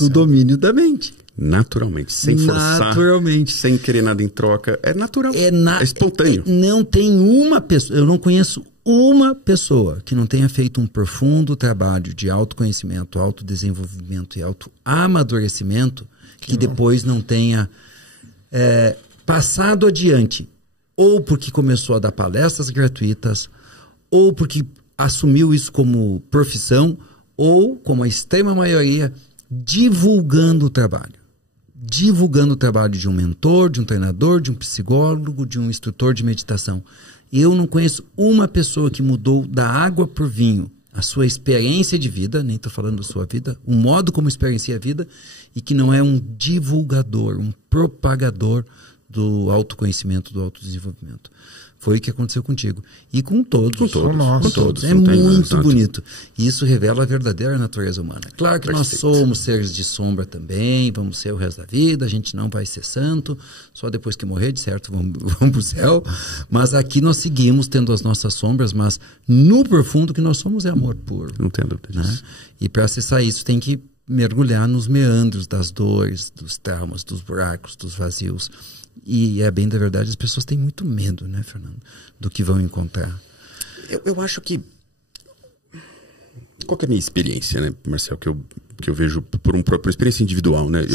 do domínio da mente. Naturalmente, sem forçar, naturalmente, sem querer nada em troca. É natural, é espontâneo. Não tem uma pessoa, eu não conheço uma pessoa que não tenha feito um profundo trabalho de autoconhecimento, autodesenvolvimento e autoamadurecimento que depois não tenha passado adiante. Ou porque começou a dar palestras gratuitas, ou porque assumiu isso como profissão, ou, como a extrema maioria, divulgando o trabalho. Divulgando o trabalho de um mentor, de um treinador, de um psicólogo, de um instrutor de meditação. Eu não conheço uma pessoa que mudou da água para o vinho a sua experiência de vida, nem estou falando da sua vida, o modo como experiencia a vida, e que não é um divulgador, um propagador do autoconhecimento, do autodesenvolvimento. Foi o que aconteceu contigo. E com todos. Com todos. É muito bonito. E isso revela a verdadeira natureza humana. Claro que nós somos seres de sombra também, vamos ser o resto da vida, a gente não vai ser santo, só depois que morrer, de certo, vamos para o céu. Mas aqui nós seguimos tendo as nossas sombras, mas no profundo o que nós somos é amor puro. Não tenho dúvida disso. Né? E para acessar isso tem que mergulhar nos meandros das dores, dos traumas, dos buracos, dos vazios. E é bem da verdade, as pessoas têm muito medo, né, Fernando, do que vão encontrar. Eu acho que... Qual que é a minha experiência, né, Marcelo, que eu vejo por experiência individual, né?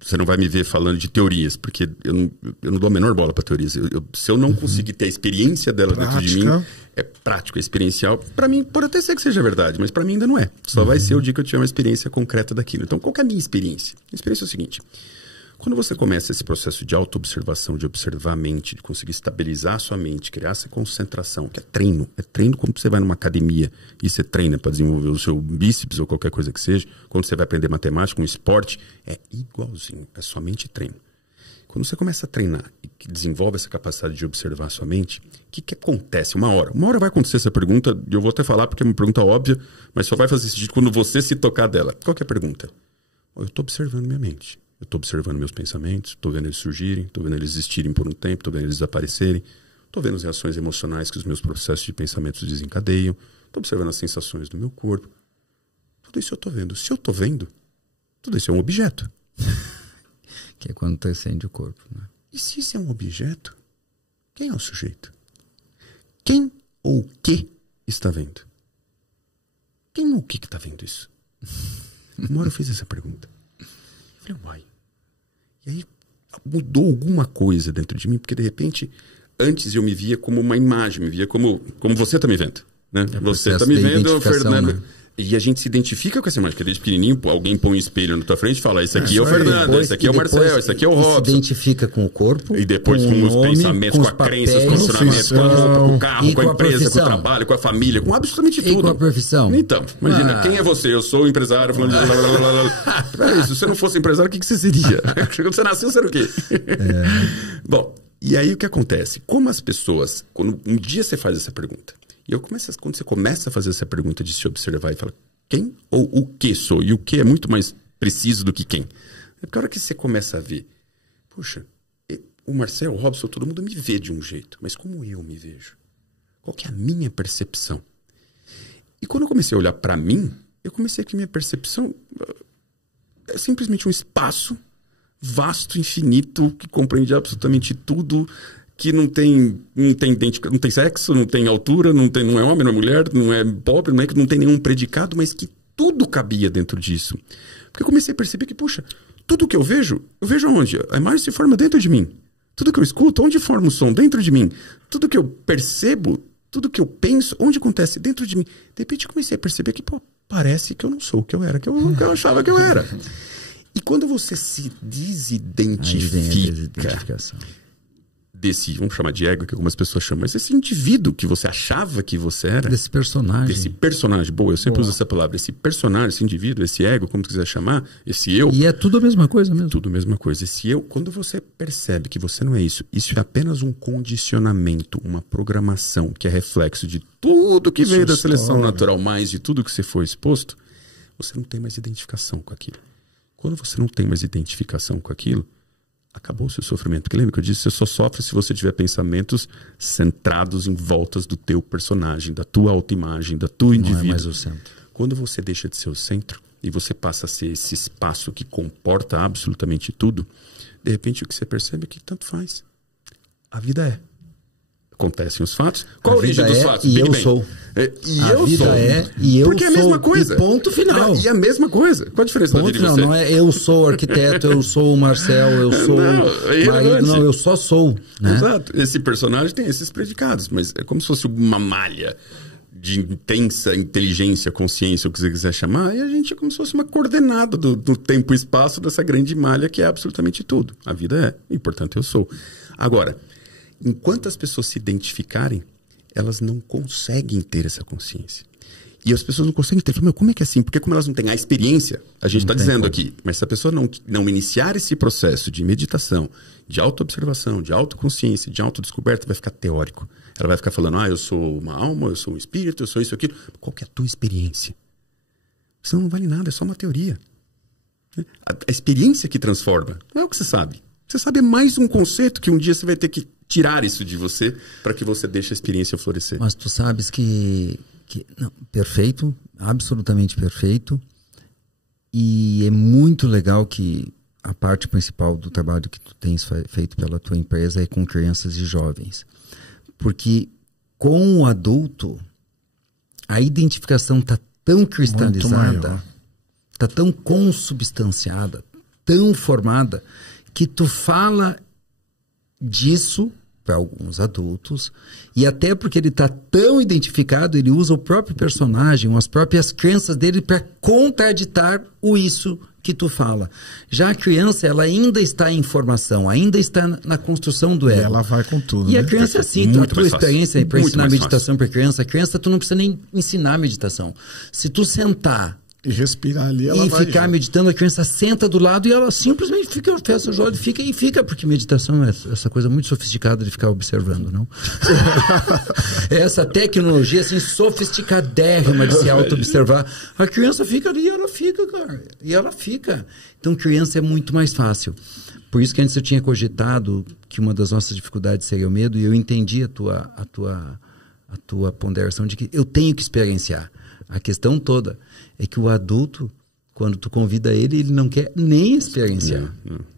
Você não vai me ver falando de teorias, porque eu não dou a menor bola para teorias. Se eu não conseguir ter a experiência dela dentro de mim, é prático, é experiencial. Para mim, pode até ser que seja verdade, mas para mim ainda não é. Só vai ser o dia que eu tiver uma experiência concreta daquilo. Então, qual que é a minha experiência? A experiência é o seguinte... Quando você começa esse processo de auto-observação, de observar a mente, de conseguir estabilizar a sua mente, criar essa concentração, que é treino quando você vai numa academia e você treina para desenvolver o seu bíceps ou qualquer coisa que seja, quando você vai aprender matemática, um esporte, é igualzinho, é somente treino. Quando você começa a treinar e que desenvolve essa capacidade de observar a sua mente, o que acontece? Uma hora vai acontecer essa pergunta, e eu vou até falar porque é uma pergunta óbvia, mas só vai fazer sentido quando você se tocar dela. Qual que é a pergunta? Eu estou observando minha mente. Eu estou observando meus pensamentos, estou vendo eles surgirem, estou vendo eles existirem por um tempo, estou vendo eles desaparecerem, estou vendo as reações emocionais que os meus processos de pensamentos desencadeiam, estou observando as sensações do meu corpo. Tudo isso eu estou vendo. Se eu estou vendo, tudo isso é um objeto. Que é quando transcende o corpo, né? E se isso é um objeto, quem é o sujeito? Quem ou o que está vendo? Quem ou o que está vendo isso? Uma hora eu fiz essa pergunta. Eu falei, uai. E aí mudou alguma coisa dentro de mim, porque de repente, antes eu me via como uma imagem, me via como você está me vendo. Né? Você está me vendo, Fernando. Né? E a gente se identifica com essa imagem, porque desde pequenininho alguém põe um espelho na tua frente e fala, esse aqui é o Fernando, depois, esse aqui é o Marcel, esse aqui é o Robson. Se identifica com o corpo. E depois com os pensamentos, com a crença, com os posicionamentos, com a roupa, com o carro, com a empresa, com o trabalho, com a família, com absolutamente tudo. E com a profissão. Então, imagina, quem é você? Eu sou empresário, falando de blá, blá, blá, blá. Peraí, se você não fosse empresário, o que você seria? Quando você nasceu, você era o quê? Bom, e aí o que acontece? Como as pessoas, quando um dia você faz essa pergunta, e quando você começa a fazer essa pergunta de se observar e falar, quem ou o que sou? E o que é muito mais preciso do que quem. É porque a hora que você começa a ver, puxa, o Marcel, o Robson, todo mundo me vê de um jeito, mas como eu me vejo? Qual que é a minha percepção? E quando eu comecei a olhar para mim, eu comecei a ver que minha percepção é simplesmente um espaço vasto, infinito, que compreende absolutamente tudo, que não tem sexo, não tem altura, não é homem, não é mulher, não é pobre, não tem nenhum predicado, mas que tudo cabia dentro disso. Porque eu comecei a perceber que, puxa, tudo que eu vejo aonde? A imagem se forma dentro de mim. Tudo que eu escuto, onde forma o som? Dentro de mim. Tudo que eu percebo, tudo que eu penso, onde acontece? Dentro de mim. De repente eu comecei a perceber que, parece que eu não sou o que eu era, que eu achava que eu era. E quando você se desidentifica desse, vamos chamar de ego, que algumas pessoas chamam, mas esse indivíduo que você achava que você era. Desse personagem. Boa, eu sempre uso essa palavra. Esse personagem, esse indivíduo, esse ego, como tu quiser chamar, esse eu. E é tudo a mesma coisa mesmo. Tudo a mesma coisa. Esse eu, quando você percebe que você não é isso é apenas um condicionamento, uma programação, que é reflexo de tudo que veio da seleção natural, mais de tudo que você foi exposto, você não tem mais identificação com aquilo. Quando você não tem mais identificação com aquilo, acabou o seu sofrimento. Porque lembra que eu disse, você só sofre se você tiver pensamentos centrados em voltas do teu personagem, da tua autoimagem, da tua indivíduo. Não é mais o centro. Quando você deixa de ser o centro e você passa a ser esse espaço que comporta absolutamente tudo, de repente o que você percebe é que tanto faz. A vida é. Acontecem os fatos. Qual a origem dos fatos? E eu sou. Eu sou. E eu porque é a mesma coisa. E ponto final. E a mesma coisa. Qual a diferença da vida de você? Não é eu sou o arquiteto, eu sou o Marcel, eu sou o marido. Não, eu só sou. Né? Exato. Esse personagem tem esses predicados, mas é como se fosse uma malha de intensa inteligência, consciência, o que você quiser chamar, e a gente é como se fosse uma coordenada do tempo e espaço dessa grande malha que é absolutamente tudo. A vida é, e portanto eu sou. Agora, enquanto as pessoas se identificarem, elas não conseguem ter essa consciência. E as pessoas não conseguem ter. Mas como é que é assim? Porque como elas não têm a experiência, a gente está dizendo aqui, mas se a pessoa não iniciar esse processo de meditação, de autoobservação, de autoconsciência, de autodescoberta, vai ficar teórico. Ela vai ficar falando, eu sou uma alma, eu sou um espírito, eu sou isso, aquilo. Qual que é a tua experiência? Senão não vale nada, é só uma teoria. A experiência que transforma, não é o que você sabe. Você sabe é mais um conceito que um dia você vai ter que tirar isso de você para que você deixe a experiência florescer. Mas tu sabes que não, perfeito, absolutamente perfeito. E é muito legal que a parte principal do trabalho que tu tens feito pela tua empresa é com crianças e jovens. Porque com o adulto, a identificação está tão cristalizada, está tão consubstanciada, tão formada, que tu fala disso para alguns adultos, e até porque ele está tão identificado, ele usa o próprio personagem, as próprias crenças dele para contraditar o isso que tu fala. Já a criança, ela ainda está em formação, ainda está na construção do ego. Ela vai com tudo. E a criança, assim, a tua experiência para ensinar meditação para criança, tu não precisa nem ensinar meditação. Se tu sentar E respirar ali, ela e vai... ficar meditando, a criança senta do lado e ela simplesmente fica, fecha os olhos e fica, porque meditação é essa coisa muito sofisticada de ficar observando, não? É essa tecnologia assim, sofisticadérrima de se auto-observar. A criança fica ali e ela fica, cara. E ela fica. Então, criança é muito mais fácil. Por isso que antes eu tinha cogitado que uma das nossas dificuldades seria o medo, e eu entendi a tua ponderação de que eu tenho que experienciar. A questão toda é que o adulto, quando tu convida ele, ele não quer nem experienciar.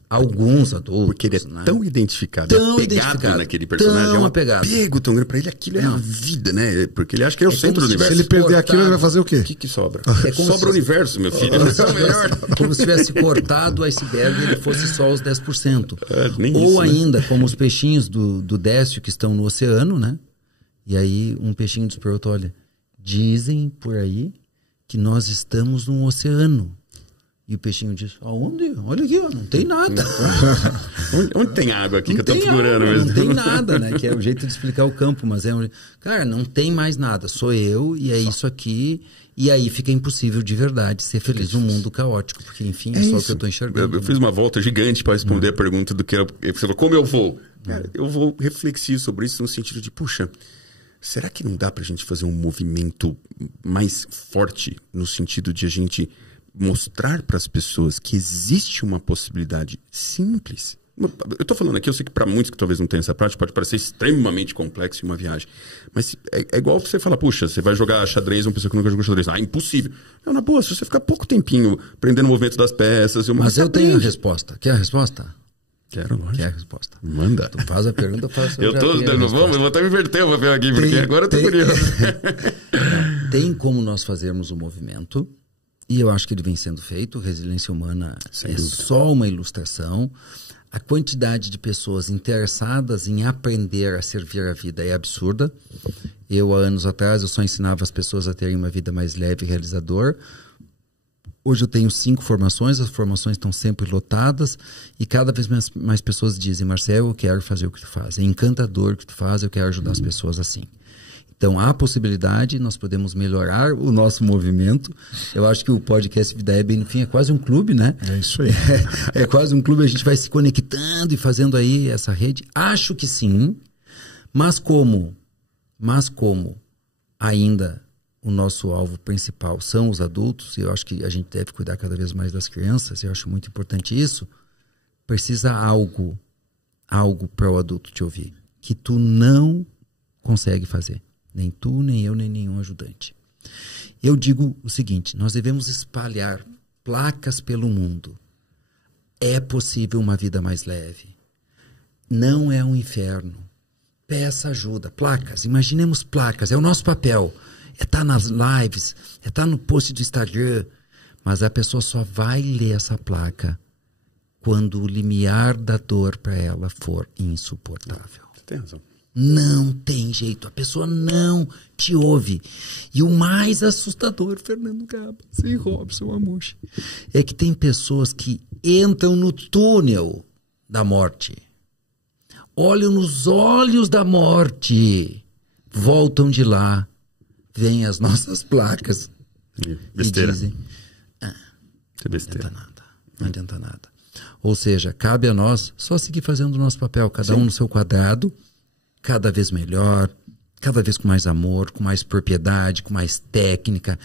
Alguns adultos. Porque ele é tão identificado, apegado naquele personagem. É um apego tão grande. Pra ele aquilo é a vida, né? Porque ele acha que é o centro do universo. Se ele perder aquilo, ele vai fazer o quê? O que sobra? Sobra o universo, meu filho. Como se tivesse cortado o iceberg e ele fosse só os 10%. Ou isso, ainda, como os peixinhos do Décio que estão no oceano, né? E aí um peixinho nos perguntou, olha, dizem por aí que nós estamos num oceano. E o peixinho diz, aonde? Olha aqui, ó, não tem nada. Onde tem água aqui não que eu tô procurando mesmo? Não tem nada, né? Que é o jeito de explicar o campo, mas cara, não tem mais nada, sou eu e é isso aqui. E aí fica impossível de verdade ser feliz num mundo caótico, porque enfim, é só o que eu tô enxergando. Eu fiz uma volta gigante para responder a pergunta do que ele falou, como eu vou? Cara, eu vou refletir sobre isso no sentido de, puxa, será que não dá pra gente fazer um movimento mais forte no sentido de a gente mostrar para as pessoas que existe uma possibilidade simples? Eu tô falando aqui, eu sei que para muitos que talvez não tenham essa prática, pode parecer extremamente complexo em uma viagem. Mas é igual você falar, puxa, você vai jogar xadrez, uma pessoa que nunca jogou xadrez. Impossível. Não, na boa, se você ficar pouco tempinho aprendendo o movimento das peças... Mas eu tenho a resposta. Quer a resposta? Quero, lógico. Quer a resposta? Manda. Tu faz a pergunta, eu faço. Eu vou até me inverter o papel aqui, porque agora eu tô curioso. Tem como nós fazermos o movimento, e eu acho que ele vem sendo feito. Resiliência humana só uma ilustração. A quantidade de pessoas interessadas em aprender a servir a vida é absurda. Eu, há anos atrás, eu só ensinava as pessoas a terem uma vida mais leve e realizador. Hoje eu tenho 5 formações, as formações estão sempre lotadas e cada vez mais pessoas dizem, Marcelo, eu quero fazer o que tu faz. É encantador o que tu faz, eu quero ajudar as pessoas assim. Então, há possibilidade, nós podemos melhorar o nosso movimento. Eu acho que o podcast Vida é, bem no fim, é quase um clube, né? É isso aí. É quase um clube, a gente vai se conectando e fazendo aí essa rede. Acho que sim, mas como ainda o nosso alvo principal são os adultos, e eu acho que a gente deve cuidar cada vez mais das crianças, eu acho muito importante isso, precisa algo para o adulto te ouvir, que tu não consegue fazer. Nem tu, nem eu, nem nenhum ajudante. Eu digo o seguinte, nós devemos espalhar placas pelo mundo. É possível uma vida mais leve. Não é um inferno. Peça ajuda. Placas, imaginemos placas, é o nosso papel. É estar nas lives, é estar no post do Instagram. Mas a pessoa só vai ler essa placa quando o limiar da dor para ela for insuportável. Tem razão. Não tem jeito, a pessoa não te ouve. E o mais assustador, Fernando Gabas e Robson Amushi, é que tem pessoas que entram no túnel da morte, olham nos olhos da morte, voltam de lá, veem as nossas placas besteira. E dizem, besteira. Não adianta nada. Ou seja, cabe a nós só seguir fazendo o nosso papel, cada um no seu quadrado, cada vez melhor, cada vez com mais amor, com mais propriedade, com mais técnica,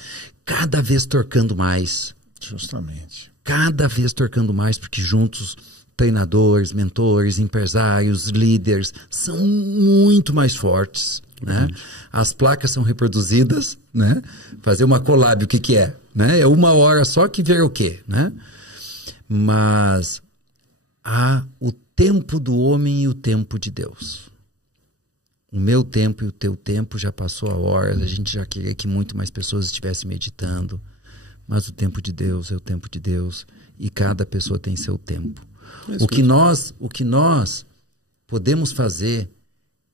cada vez torcando mais. Justamente. Cada vez torcando mais, porque juntos treinadores, mentores, empresários, líderes são muito mais fortes, né? As placas são reproduzidas, né? Fazer uma collab, o que é? Né? É 1 hora só que vê o quê? Né? Mas há o tempo do homem e o tempo de Deus. O meu tempo e o teu tempo já passou a hora, a gente já queria que muito mais pessoas estivessem meditando, mas o tempo de Deus é o tempo de Deus e cada pessoa tem seu tempo. O que nós podemos fazer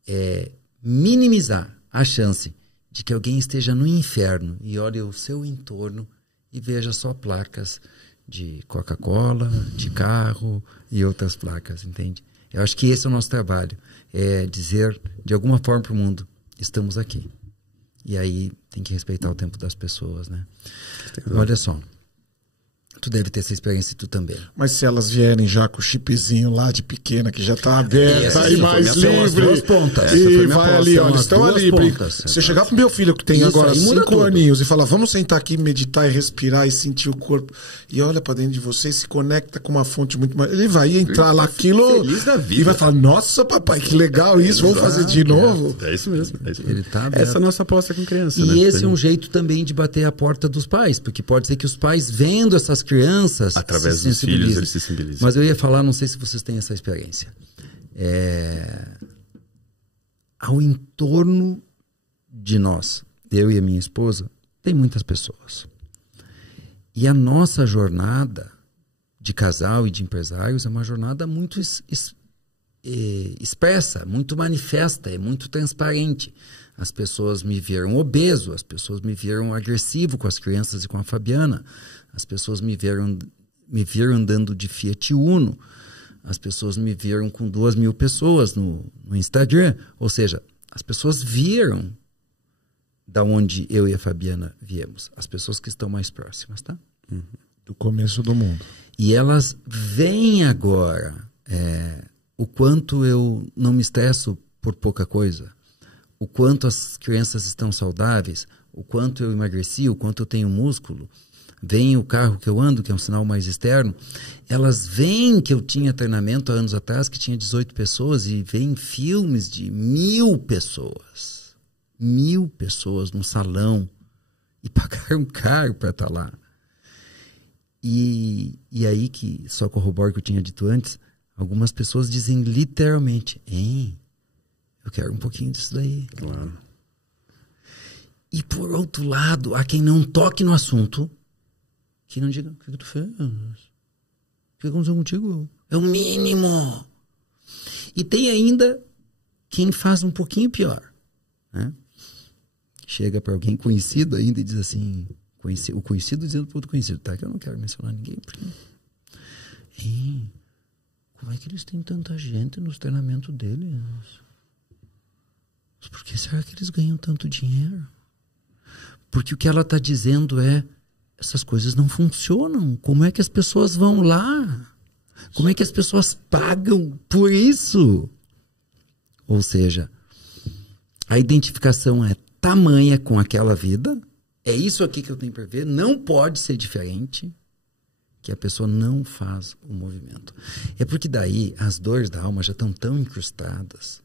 é minimizar a chance de que alguém esteja no inferno e olhe o seu entorno e veja só placas de Coca-Cola, de carro e outras placas, entende? Eu acho que esse é o nosso trabalho, é dizer de alguma forma para o mundo, estamos aqui. E aí tem que respeitar o tempo das pessoas, né? Olha só. Tu deve ter essa experiência e tu também. Mas se elas vierem já com o chipzinho lá de pequena, que já tá aberta e mais livre. Pontas. E vai ali, olha, estão ali. Você chegar pro meu filho que tem agora 5 aninhos e falar, vamos sentar aqui, meditar e respirar e sentir o corpo. E olha pra dentro de você e se conecta com uma fonte muito mais. Ele vai entrar lá aquilo e vai falar, nossa, papai, que legal isso, vamos fazer de novo. É isso mesmo. Ele tá aberto. Essa é a nossa aposta com criança. E esse é um jeito também de bater a porta dos pais, porque pode ser que os pais, vendo essas crianças, através dos filhos, eles se sensibilizam. Mas eu ia falar, não sei se vocês têm essa experiência. Ao entorno de nós, eu e a minha esposa, tem muitas pessoas. E a nossa jornada de casal e de empresários é uma jornada muito expressa, muito manifesta, é muito transparente. As pessoas me viram obeso, as pessoas me viram agressivo com as crianças e com a Fabiana, as pessoas me viram andando de Fiat Uno, as pessoas me viram com 2.000 pessoas no Instagram. Ou seja, as pessoas viram da onde eu e a Fabiana viemos. As pessoas que estão mais próximas, tá? Do começo do mundo. E elas veem agora o quanto eu não me estresso por pouca coisa, o quanto as crianças estão saudáveis, o quanto eu emagreci, o quanto eu tenho músculo. Veem o carro que eu ando, que é um sinal mais externo. Elas veem que eu tinha treinamento há anos atrás, que tinha 18 pessoas, e veem filmes de 1.000 pessoas. 1.000 pessoas num salão. E pagaram caro para estar lá. E aí, que só corroboro o que eu tinha dito antes, algumas pessoas dizem literalmente, eu quero um pouquinho disso daí. Claro. E por outro lado, há quem não toque no assunto, que não diga, o que tu fez? O que aconteceu contigo? É o mínimo. E tem ainda quem faz um pouquinho pior, né? Chega para alguém conhecido ainda e diz assim, o conhecido dizendo para o outro conhecido, tá? Que eu não quero mencionar ninguém. Porque... como é que eles têm tanta gente nos treinamentos deles? Mas por que será que eles ganham tanto dinheiro? Porque o que ela está dizendo é, essas coisas não funcionam. Como é que as pessoas vão lá? Como é que as pessoas pagam por isso? Ou seja, a identificação é tamanha com aquela vida. É isso aqui que eu tenho para ver. Não pode ser diferente. Que a pessoa não faz o movimento. É porque daí as dores da alma já estão tão incrustadas.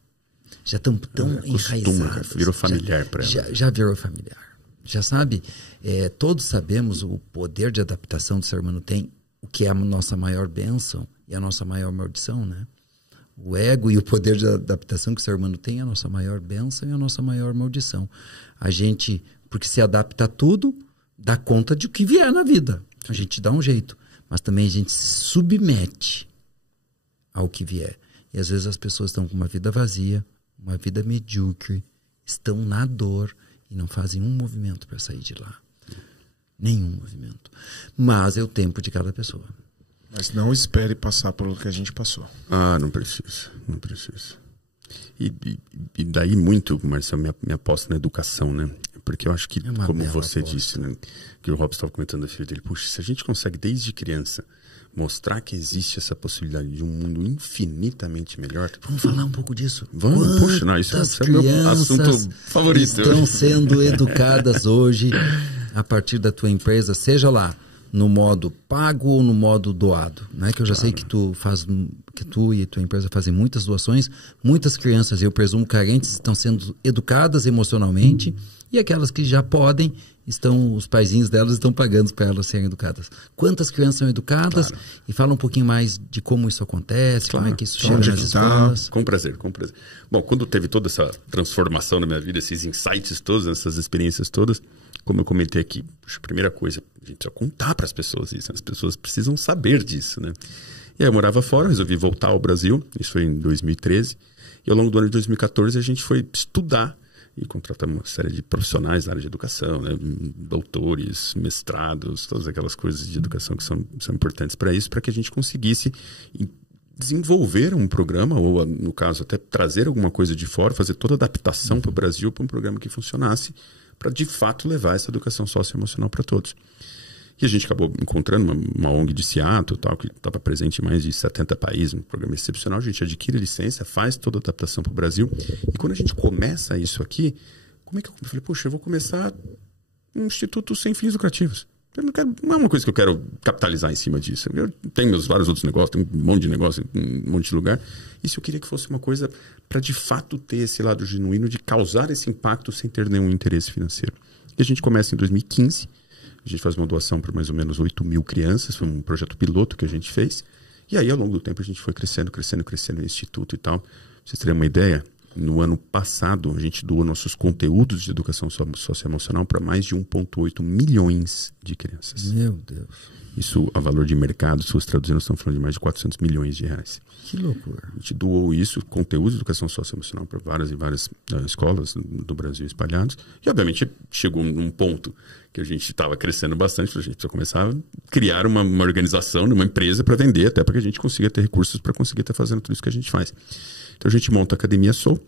Já estão tão enraizadas. Virou familiar para ela. Já virou familiar. Já sabe, todos sabemos o poder de adaptação que o ser humano tem, o que é a nossa maior bênção e a nossa maior maldição, né? O ego e o poder de adaptação que o ser humano tem é a nossa maior bênção e a nossa maior maldição. A gente, porque se adapta a tudo, dá conta de o que vier na vida. A gente dá um jeito, mas também a gente se submete ao que vier. E às vezes as pessoas estão com uma vida vazia, uma vida medíocre, estão na dor, e não fazem um movimento para sair de lá. Nenhum movimento. Mas é o tempo de cada pessoa. Mas não espere passar pelo que a gente passou. Não precisa. Não precisa. E daí muito, Marcelo, minha aposta na educação, né? Porque eu acho que, como você disse, né? Que o Robson estava comentando da filha dele, puxa, se a gente consegue desde criança mostrar que existe essa possibilidade de um mundo infinitamente melhor. Vamos falar um pouco disso. Vamos, puxa, não, isso é meu assunto favorito. Estão sendo educadas hoje a partir da tua empresa, seja lá no modo pago ou no modo doado, né? Que eu já sei que tu e tua empresa fazem muitas doações, muitas crianças, eu presumo carentes, estão sendo educadas emocionalmente, e aquelas que já podem, os paizinhos delas estão pagando para elas serem educadas. Quantas crianças são educadas? Claro. E fala um pouquinho mais de como isso acontece, como é que isso chega nas escolas. Com prazer, com prazer. Bom, quando teve toda essa transformação na minha vida, esses insights todos, essas experiências todas, como eu comentei aqui, puxa, a primeira coisa, a gente precisa contar para as pessoas isso, as pessoas precisam saber disso, né? E aí eu morava fora, resolvi voltar ao Brasil, isso foi em 2013, e ao longo do ano de 2014 a gente foi estudar e contratamos uma série de profissionais na área de educação, né? Doutores, mestrados, todas aquelas coisas de educação que são importantes para isso, para que a gente conseguisse desenvolver um programa, ou no caso até trazer alguma coisa de fora, fazer toda a adaptação para o Brasil para um programa que funcionasse para de fato levar essa educação socioemocional para todos. E a gente acabou encontrando uma ONG de Seattle, tal, que estava presente em mais de 70 países, um programa excepcional. A gente adquire licença, faz toda a adaptação para o Brasil. E quando a gente começa isso aqui, como é que eu falei, poxa, eu vou começar um instituto sem fins lucrativos. Não é uma coisa que eu quero capitalizar em cima disso. Eu tenho meus vários outros negócios, tenho um monte de negócio, um monte de lugar. Isso eu queria que fosse uma coisa para de fato ter esse lado genuíno de causar esse impacto sem ter nenhum interesse financeiro. E a gente começa em 2015. A gente faz uma doação para mais ou menos 8 mil crianças. Foi um projeto piloto que a gente fez. E aí, ao longo do tempo, a gente foi crescendo no instituto e tal. Pra vocês terem uma ideia, no ano passado, a gente doou nossos conteúdos de educação socioemocional para mais de 1,8 milhões de crianças. Meu Deus. Isso, a valor de mercado, se fosse traduzir, nós estamos falando de mais de 400 milhões de reais. Que loucura. A gente doou isso, conteúdo de educação socioemocional para várias e várias escolas do Brasil espalhados. E, obviamente, chegou num ponto que a gente estava crescendo bastante, a gente precisa começar a criar uma organização, uma empresa para vender, até para que a gente consiga ter recursos para conseguir estar fazendo tudo isso que a gente faz. Então, a gente monta a Academia Soul.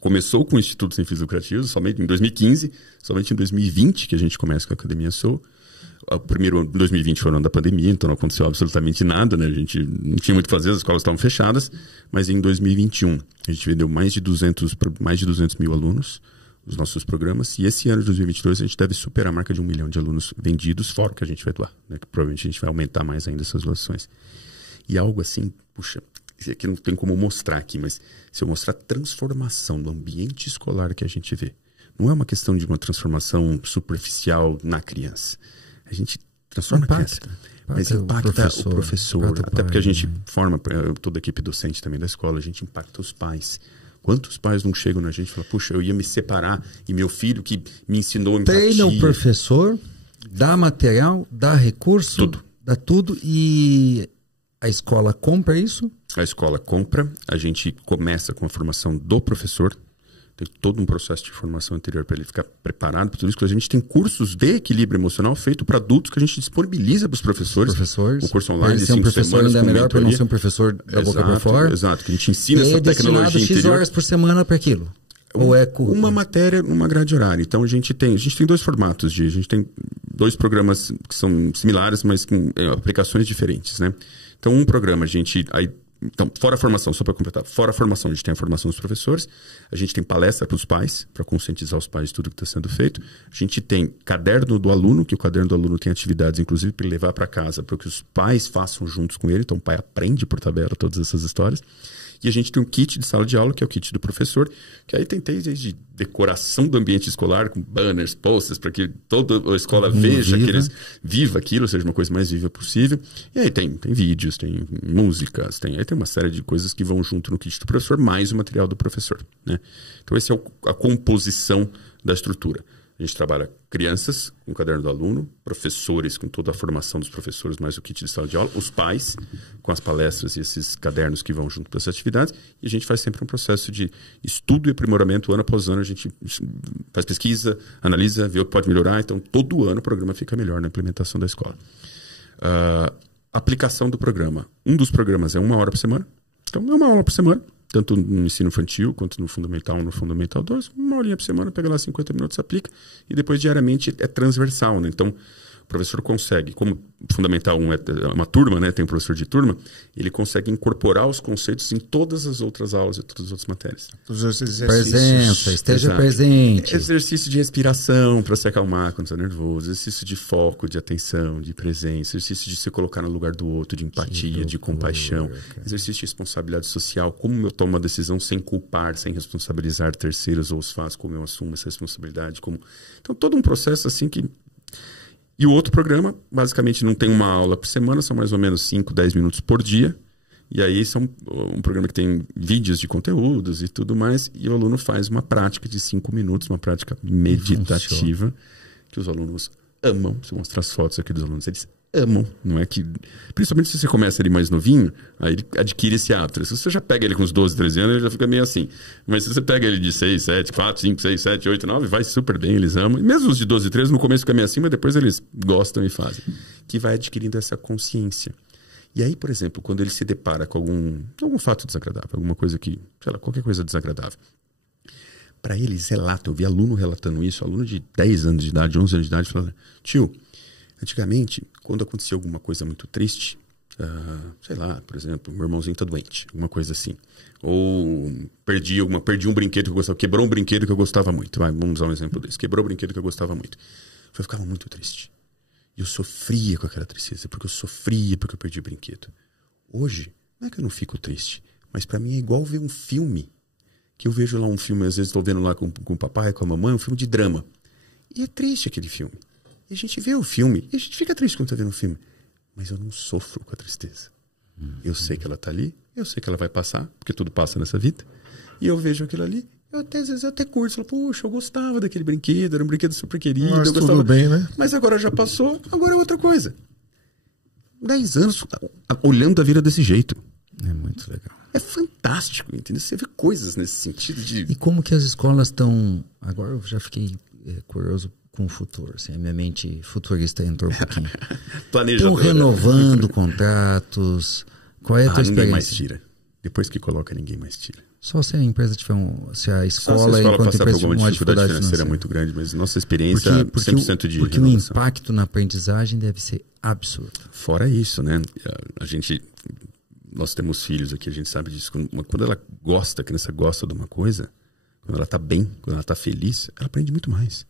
Começou com o Instituto Sem Fins Lucrativos, somente em 2015, somente em 2020 que a gente começa com a Academia Soul. O primeiro ano, 2020, foi o ano da pandemia, então não aconteceu absolutamente nada, né? A gente não tinha muito o que fazer, as escolas estavam fechadas, mas em 2021 a gente vendeu mais de 200 mil alunos, os nossos programas, e esse ano de 2022 a gente deve superar a marca de 1 milhão de alunos vendidos, fora o que a gente vai doar, né? Que provavelmente a gente vai aumentar mais ainda essas doações. E algo assim, puxa, isso aqui não tem como mostrar aqui, mas se eu mostrar a transformação no ambiente escolar que a gente vê, não é uma questão de uma transformação superficial na criança. A gente transforma a criança, mas impacta o professor, até porque a gente forma toda a equipe docente também da escola, a gente impacta os pais. Quantos pais não chegam na gente e falam, puxa, eu ia me separar e meu filho que me ensinou empatia. Treina o professor, dá material, dá recurso, dá tudo e a escola compra isso? A escola compra, a gente começa com a formação do professor, tem todo um processo de formação anterior para ele ficar preparado para tudo isso. A gente tem cursos de equilíbrio emocional feito para adultos que a gente disponibiliza para os professores. O curso online de 5 semanas ainda é melhor para não ser um professor da boca para fora. Exato, que a gente ensina essa tecnologia interior. X horas por semana para aquilo? Ou é uma matéria, uma grade horária. Então a gente tem 2 formatos. A gente tem 2 programas que são similares, mas com aplicações diferentes, né? Então um programa Então, fora a formação, só para completar, fora a formação, a gente tem a formação dos professores, a gente tem palestra para os pais, para conscientizar os pais de tudo que está sendo feito, a gente tem caderno do aluno, que o caderno do aluno tem atividades, inclusive, para ele levar para casa, para que os pais façam juntos com ele, então o pai aprende por tabela todas essas histórias. E a gente tem um kit de sala de aula, que é o kit do professor, que aí tem desde decoração do ambiente escolar, com banners, posters, para que toda a escola veja, viva aquilo, seja uma coisa mais viva possível. E aí tem vídeos, tem músicas, aí tem uma série de coisas que vão junto no kit do professor, mais o material do professor, né? Então, essa é a composição da estrutura. A gente trabalha crianças com o caderno do aluno, professores com toda a formação dos professores, mais o kit de sala de aula, os pais com as palestras e esses cadernos que vão junto para essas atividades. E a gente faz sempre um processo de estudo e aprimoramento, ano após ano. A gente faz pesquisa, analisa, vê o que pode melhorar. Então, todo ano o programa fica melhor na implementação da escola. Aplicação do programa. Um dos programas é 1 hora por semana. Então, é 1 hora por semana. Tanto no ensino infantil, quanto no Fundamental 1, no Fundamental 2, 1 horinha por semana, pega lá 50 minutos, aplica, e depois diariamente é transversal, né? Então, o professor consegue, como Fundamental 1 é uma turma, né? Tem um professor de turma, ele consegue incorporar os conceitos em todas as outras aulas e todas as outras matérias. Os exercícios. Presença, esteja presente. Exercício de respiração para se acalmar quando está nervoso, exercício de foco, de atenção, de presença, exercício de se colocar no lugar do outro, de empatia, de compaixão, exercício de responsabilidade social, como eu tomo uma decisão sem culpar, sem responsabilizar terceiros ou os faço, como eu assumo essa responsabilidade. Então, todo um processo assim que... E o outro programa, basicamente, não tem uma aula por semana, são mais ou menos 5, 10 minutos por dia. E aí são um programa que tem vídeos de conteúdos e tudo mais. E o aluno faz uma prática de 5 minutos, uma prática meditativa, que os alunos amam. Se eu mostrar as fotos aqui dos alunos, eles amam. Não é que... Principalmente se você começa ele mais novinho, aí ele adquire esse hábito. Se você já pega ele com uns 12, 13 anos, ele já fica meio assim. Mas se você pega ele de 6, 7, 4, 5, 6, 7, 8, 9, vai super bem, eles amam. E mesmo os de 12, 13, no começo fica meio assim, mas depois eles gostam e fazem. Que vai adquirindo essa consciência. E aí, por exemplo, quando ele se depara com algum fato desagradável, alguma coisa que, sei lá, qualquer coisa desagradável. Para eles relatam, eu vi aluno relatando isso, aluno de 10 anos de idade, 11 anos de idade, falando: tio, antigamente, quando acontecia alguma coisa muito triste, sei lá, por exemplo, meu irmãozinho tá doente, alguma coisa assim. Ou perdi um brinquedo que eu gostava, quebrou um brinquedo que eu gostava muito. Vamos usar um exemplo desse. Quebrou um brinquedo que eu gostava muito. Eu ficava muito triste. E eu sofria com aquela tristeza, porque eu perdi o brinquedo. Hoje, não é que eu não fico triste, mas para mim é igual ver um filme. Que eu vejo lá um filme, às vezes estou vendo lá com o papai, com a mamãe, um filme de drama. E é triste aquele filme. E a gente vê o filme, e a gente fica triste quando está vendo o filme. Mas eu não sofro com a tristeza. Eu sei que ela está ali, eu sei que ela vai passar, porque tudo passa nessa vida. E eu vejo aquilo ali, às vezes eu até curto. Falo, poxa, eu gostava daquele brinquedo, era um brinquedo super querido. Mas eu gostava, tudo bem, né? Mas agora já passou, agora é outra coisa. 10 anos olhando a vida desse jeito. É muito legal. É fantástico, entendeu? Você vê coisas nesse sentido de... E como que as escolas estão... Agora eu já fiquei curioso com o futuro. Assim, a minha mente futurista entrou um pouquinho. Estão renovando contratos. Qual é a tua experiência? Ninguém mais tira. Depois que coloca, ninguém mais tira. Só se a empresa tiver se a escola enquanto empresa tiver uma dificuldade financeira muito grande, mas nossa experiência é 100% de porque renovação. O impacto na aprendizagem deve ser absurdo. Fora isso, né? Nós temos filhos aqui, a gente sabe disso. Quando ela gosta, a criança gosta de uma coisa, quando ela está bem, quando ela está feliz, ela aprende muito mais.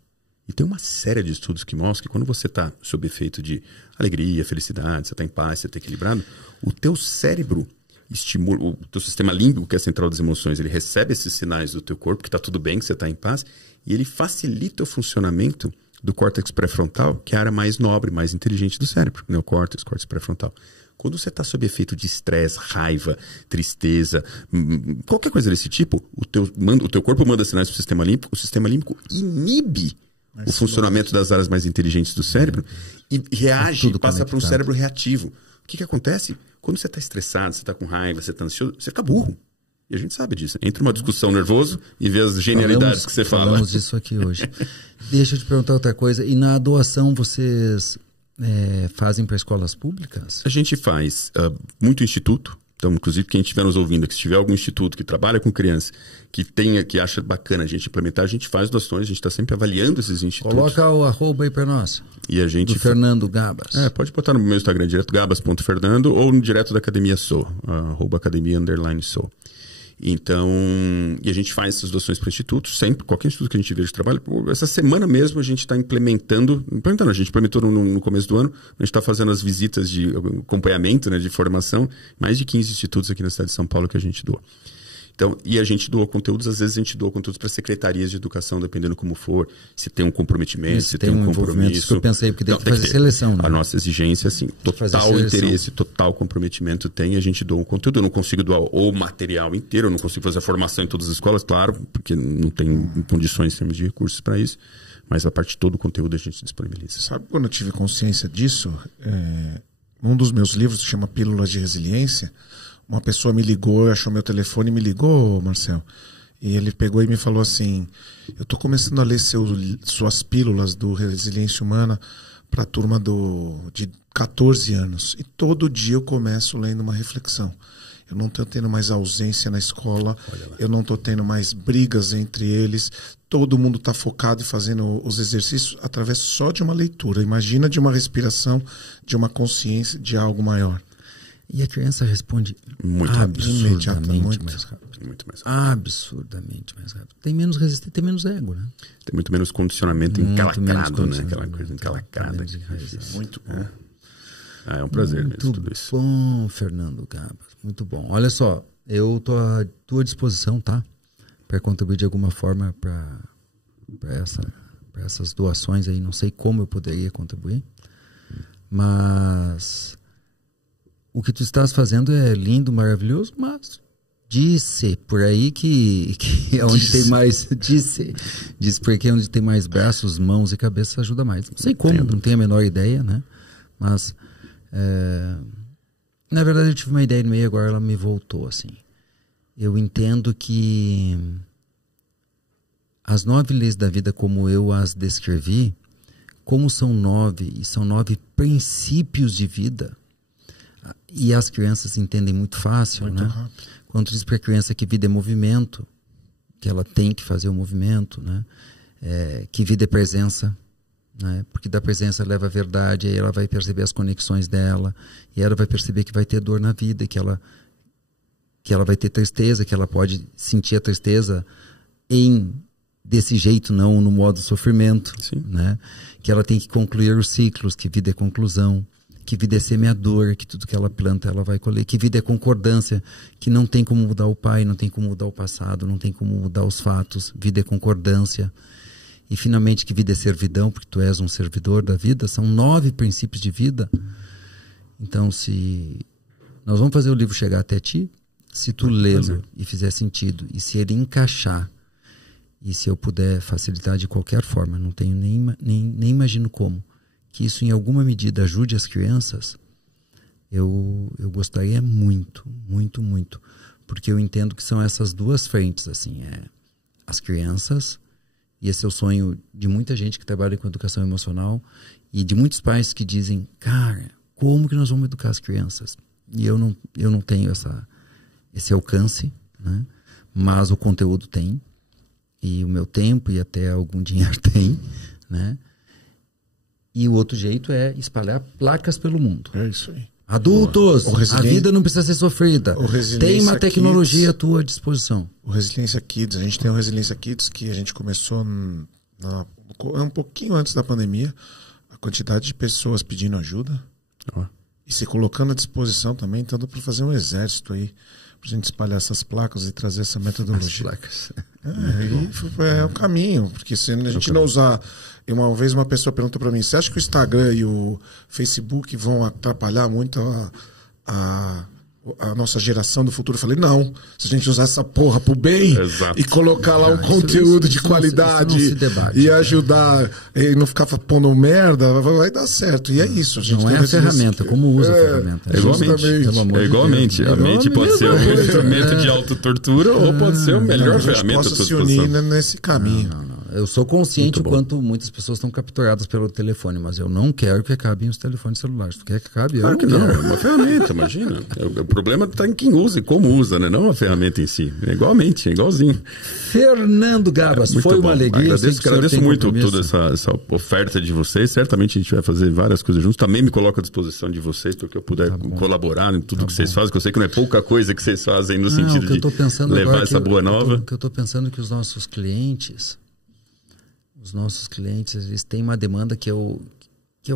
E tem uma série de estudos que mostram que quando você está sob efeito de alegria, felicidade, você está em paz, você está equilibrado, o teu cérebro estimula, o teu sistema límbico, que é a central das emoções, ele recebe esses sinais do teu corpo, que está tudo bem, que você está em paz, e ele facilita o funcionamento do córtex pré-frontal, que é a área mais nobre, mais inteligente do cérebro, neocórtex, córtex pré-frontal. Quando você está sob efeito de estresse, raiva, tristeza, qualquer coisa desse tipo, o teu corpo manda sinais para o sistema límbico inibe o funcionamento das áreas mais inteligentes do cérebro e reage, passa para um cérebro reativo. O que acontece? Quando você está estressado, você está com raiva, você está ansioso, você fica burro. E a gente sabe disso. Entra uma discussão nervoso e vê as genialidades que você fala. Falamos disso aqui hoje. Deixa eu te perguntar outra coisa. E na doação vocês fazem para escolas públicas? A gente faz muito instituto. Então, inclusive, quem estiver nos ouvindo, que se tiver algum instituto que trabalha com criança, que acha bacana a gente implementar, a gente faz doações, a gente está sempre avaliando esses institutos. Coloca o @ aí para nós. E a gente... Do Fernando Gabas. Pode botar no meu Instagram, direto gabas.fernando, ou no direto da Academia Sou, @academia_sou. Então, e a gente faz essas doações para institutos, sempre, qualquer instituto que a gente veja de trabalho. Essa semana mesmo a gente está implementando, a gente implementou no começo do ano, a gente está fazendo as visitas de acompanhamento, né, de formação, mais de 15 institutos aqui na cidade de São Paulo que a gente doa. Então, e a gente doa conteúdos, às vezes a gente doa conteúdos para secretarias de educação, dependendo como for, se tem um comprometimento, se tem um compromisso. Isso que eu pensei, porque tem que fazer seleção. Né? A nossa exigência, assim, total interesse, total comprometimento tem, a gente doa um conteúdo. Eu não consigo doar o material inteiro, eu não consigo fazer a formação em todas as escolas, claro, porque não tem condições em termos de recursos para isso, mas a parte de todo o conteúdo a gente disponibiliza. Sabe quando eu tive consciência disso? Um dos meus livros se chama Pílulas de Resiliência. Uma pessoa me ligou, achou meu telefone e me ligou, Marcel. E ele pegou e me falou assim: eu estou começando a ler suas pílulas do Resiliência Humana para a turma de 14 anos. E todo dia eu começo lendo uma reflexão. Eu não estou tendo mais ausência na escola, eu não estou tendo mais brigas entre eles. Todo mundo está focado e fazendo os exercícios através só de uma leitura. Imagina de uma respiração, de uma consciência, de algo maior. E a criança responde absurdamente mais rápido. Muito mais rápido. Absurdamente mais rápido. Tem menos resistência, tem menos ego, né? Tem muito menos condicionamento encalacrado, né? Aquela coisa encalacrada. Muito bom. É um prazer mesmo tudo isso. Muito bom, Fernando Gabas. Muito bom. Olha só, eu estou à tua disposição, tá? Para contribuir de alguma forma para essas doações aí. Não sei como eu poderia contribuir, mas... O que tu estás fazendo é lindo, maravilhoso, mas disse por aí que é onde tem mais... Disse porque é onde tem mais braços, mãos e cabeça ajuda mais. Não sei como, não tenho a menor ideia, né? Mas, na verdade, eu tive uma ideia no meio, agora ela me voltou, assim. Eu entendo que as 9 leis da vida, como eu as descrevi, como são 9, e são 9 princípios de vida... E as crianças entendem muito fácil, muito, né? Rápido. Quando diz para a criança que vida é movimento, que ela tem que fazer o movimento, né? Que vida é presença, né? Porque da presença leva a verdade, aí ela vai perceber as conexões dela, e ela vai perceber que vai ter dor na vida, que ela vai ter tristeza, que ela pode sentir a tristeza desse jeito, não no modo sofrimento, né? Que ela tem que concluir os ciclos, que vida é conclusão, que vida é semeadora, que tudo que ela planta ela vai colher, que vida é concordância, que não tem como mudar o pai, não tem como mudar o passado, não tem como mudar os fatos, vida é concordância. E finalmente que vida é servidão, porque tu és um servidor da vida. São 9 princípios de vida. Então, se nós vamos fazer o livro chegar até ti, se tu lê-lo e fizer sentido, e se ele encaixar, e se eu puder facilitar de qualquer forma, não tenho nem imagino como, que isso em alguma medida ajude as crianças, eu gostaria muito, muito, muito, porque eu entendo que são essas duas frentes, assim, as crianças, e esse é o sonho de muita gente que trabalha com educação emocional, e de muitos pais que dizem, cara, como que nós vamos educar as crianças? E eu não tenho esse alcance, né? Mas o conteúdo tem, e o meu tempo e até algum dinheiro tem, né? E o outro jeito é espalhar placas pelo mundo. É isso aí. Adultos, a vida não precisa ser sofrida. Tem uma tecnologia à tua disposição. O Resiliência Kids, a gente tem o Resiliência Kids que a gente começou um pouquinho antes da pandemia. A quantidade de pessoas pedindo ajuda e se colocando à disposição também, tanto para fazer um exército aí, pra gente espalhar essas placas e trazer essa metodologia. As placas. É o caminho, porque se a gente não usar... Uma vez uma pessoa perguntou para mim, você acha que o Instagram e o Facebook vão atrapalhar muito a nossa geração do futuro? Eu falei, não. Se a gente usar essa porra pro bem e colocar lá um conteúdo de qualidade e ajudar e não ficar pondo merda, vai dar certo. E é isso. A gente não é a ferramenta, como usa a ferramenta. Igualmente. A mente pode ser um instrumento de autotortura ou pode ser a melhor ferramenta. A gente possa se unir nesse caminho. Não. Eu sou consciente o quanto muitas pessoas estão capturadas pelo telefone, mas eu não quero que acabem os telefones celulares. Tu quer que acabe? Claro que não. É uma ferramenta, imagina. O problema está em quem usa e como usa, né? Não a ferramenta em si. É igualzinho. Fernando Gabas, foi uma alegria. Agradeço muito toda essa oferta de vocês. Certamente a gente vai fazer várias coisas juntos. Também me coloco à disposição de vocês para que eu puder colaborar em tudo que vocês fazem, que eu sei que não é pouca coisa que vocês fazem no sentido de levar essa boa nova. O que eu estou pensando é que os nossos clientes, eles têm uma demanda que eu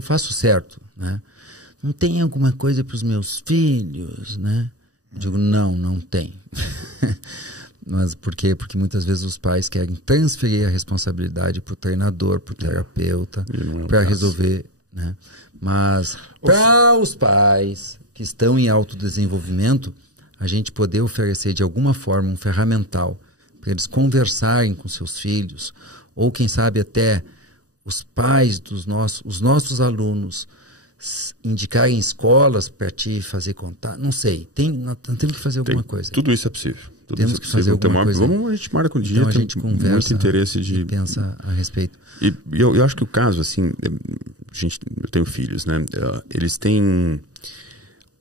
faço certo, né? Não tem alguma coisa para os meus filhos, né? Eu digo, não tem. Mas por quê? Porque muitas vezes os pais querem transferir a responsabilidade para o treinador, para o terapeuta, para resolver, né? Mas para os pais que estão em autodesenvolvimento, a gente poder oferecer de alguma forma um ferramental para eles conversarem com seus filhos, ou quem sabe até os pais os nossos alunos indicarem escolas para ti fazer contato, não sei, nós temos que fazer alguma coisa. Tudo isso é possível. Temos que fazer alguma coisa. A gente marca um dia, então a gente conversa, muito interesse de pensa a respeito. E eu acho que o caso, assim, eu tenho filhos, né? Eles têm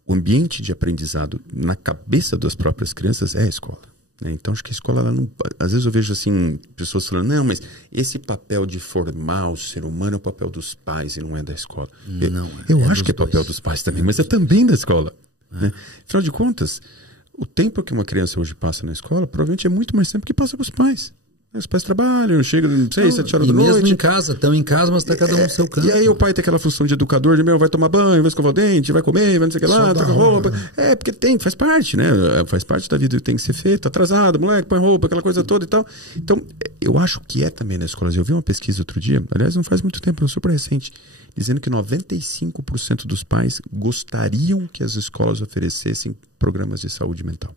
o ambiente de aprendizado na cabeça das próprias crianças é a escola. Então acho que a escola, ela não, às vezes eu vejo assim pessoas falando, não, mas esse papel de formar o ser humano é o papel dos pais e não é da escola. Eu acho que é papel dos pais também, mas é também da escola, né? Afinal de contas, o tempo que uma criança hoje passa na escola provavelmente é muito mais tempo que passa com os pais. Os pais trabalham, chegam 6, 7 horas da noite. Mesmo em casa, estão em casa, mas está cada um no seu canto. E aí o pai tem aquela função de educador, de vai tomar banho, vai escovar o dente, vai comer, vai não sei o que lá, troca roupa. Porque faz parte, né? Faz parte da vida que tem que ser feito, atrasado, moleque, põe roupa, aquela coisa toda e tal. Então, eu acho que é também nas escolas. Eu vi uma pesquisa outro dia, aliás, não faz muito tempo, super recente, dizendo que 95% dos pais gostariam que as escolas oferecessem programas de saúde mental.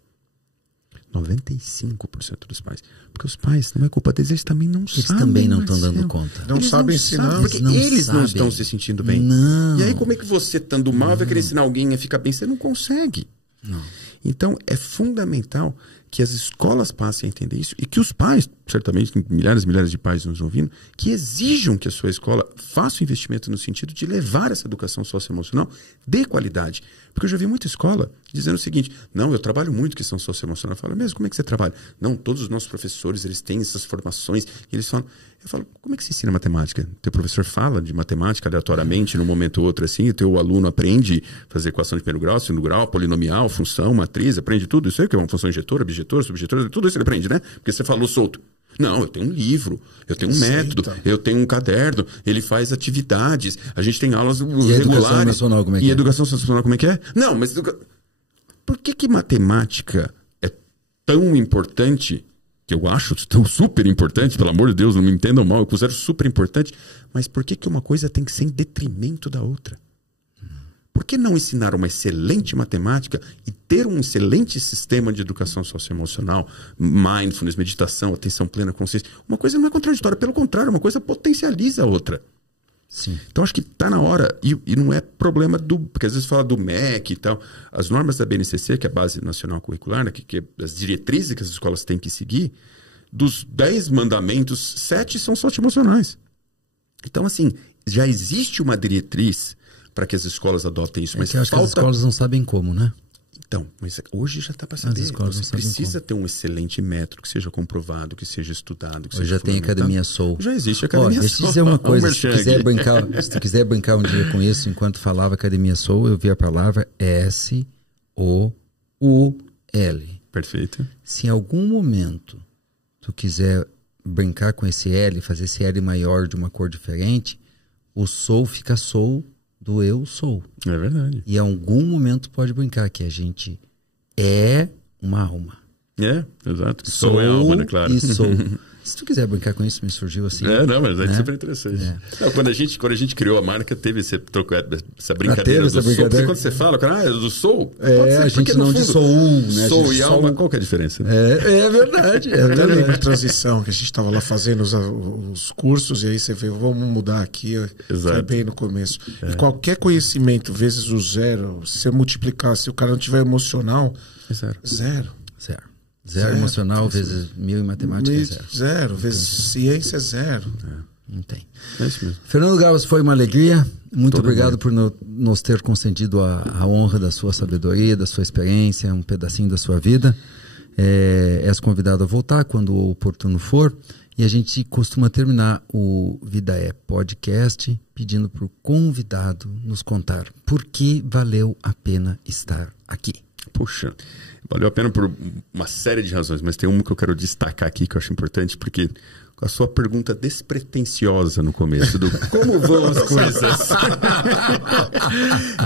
95% dos pais. Porque os pais, não é culpa deles, eles também não sabem. Eles também não estão dando conta. Não sabem ensinar. Porque eles não estão se sentindo bem. Não. E aí como é que você, estando mal, vai querer ensinar alguém a ficar bem? Você não consegue. Não. Então, é fundamental que as escolas passem a entender isso e que os pais, certamente tem milhares e milhares de pais nos ouvindo, que exijam que a sua escola faça um investimento no sentido de levar essa educação socioemocional de qualidade. Porque eu já vi muita escola dizendo o seguinte, não, eu trabalho muito questão socioemocional. Eu falo, mesmo, como é que você trabalha? Não, todos os nossos professores, eles têm essas formações. E eles falam, eu falo, como é que você ensina matemática? Teu professor fala de matemática aleatoriamente, num momento ou outro assim, o teu aluno aprende a fazer equação de primeiro grau, segundo grau, polinomial, função, matriz, aprende tudo isso aí, que é uma função injetora, objetora, subjetora, tudo isso ele aprende, né? Porque você falou solto. Não, eu tenho um livro, eu tenho um método, eu tenho um caderno, ele faz atividades, a gente tem aulas regulares. Educação emocional, como é que é? E educação socioemocional, como é que é? Não, mas por que matemática é tão importante, que eu acho tão super importante, pelo amor de Deus, não me entendam mal, eu considero super importante, mas por que uma coisa tem que ser em detrimento da outra? Por que não ensinar uma excelente matemática e ter um excelente sistema de educação socioemocional, mindfulness, meditação, atenção plena, consciência? Uma coisa não é contraditória, pelo contrário, uma coisa potencializa a outra. Sim. Então, acho que está na hora, e não é problema porque às vezes fala do MEC e tal, as normas da BNCC, que é a Base Nacional Curricular, né, que as diretrizes que as escolas têm que seguir, dos 10 mandamentos, 7 são socioemocionais. Então, assim, já existe uma diretriz para que as escolas adotem isso. Mas que eu acho que as escolas não sabem como, né? Então, mas hoje já está para saber. As escolas você precisa ter um excelente método que seja comprovado, que seja estudado, que hoje seja já tem Academia Soul. Já existe Academia Soul. Deixa eu dizer uma coisa, se tu quiser brincar um dia com isso, enquanto falava Academia Soul, eu vi a palavra S-O-U-L. Perfeito. Se em algum momento tu quiser brincar com esse L, fazer esse L maior de uma cor diferente, o Soul fica Soul do eu sou. É verdade. E em algum momento pode brincar que a gente é uma alma. É, exato. Sou é alma, né? Claro. E sou. Se tu quiser brincar com isso, me surgiu assim. Não, mas é super interessante. Não, quando a gente criou a marca, teve essa brincadeira do sou. Porque quando você fala, cara, do sou. A gente não diz sou né? Sou e alma, qual que é a diferença? É verdade. É verdade. Eu lembro de transição, que a gente estava lá fazendo os cursos, e aí você vê, vamos mudar aqui. Foi bem no começo. E qualquer conhecimento vezes o zero, se você multiplicar, se o cara não tiver emocional, Zero emocional vezes 1000 em matemática é zero. Zero vezes ciência é zero. Não tem. É isso mesmo. Fernando Gavas, foi uma alegria. Muito obrigado por nos ter concedido a honra da sua sabedoria, da sua experiência, um pedacinho da sua vida. És convidado a voltar quando o oportuno for. E a gente costuma terminar o Vida é Podcast pedindo para o convidado nos contar por que valeu a pena estar aqui. Puxa, valeu a pena por uma série de razões, mas tem uma que eu quero destacar aqui que eu acho importante, porque a sua pergunta despretensiosa no começo do como vão as coisas.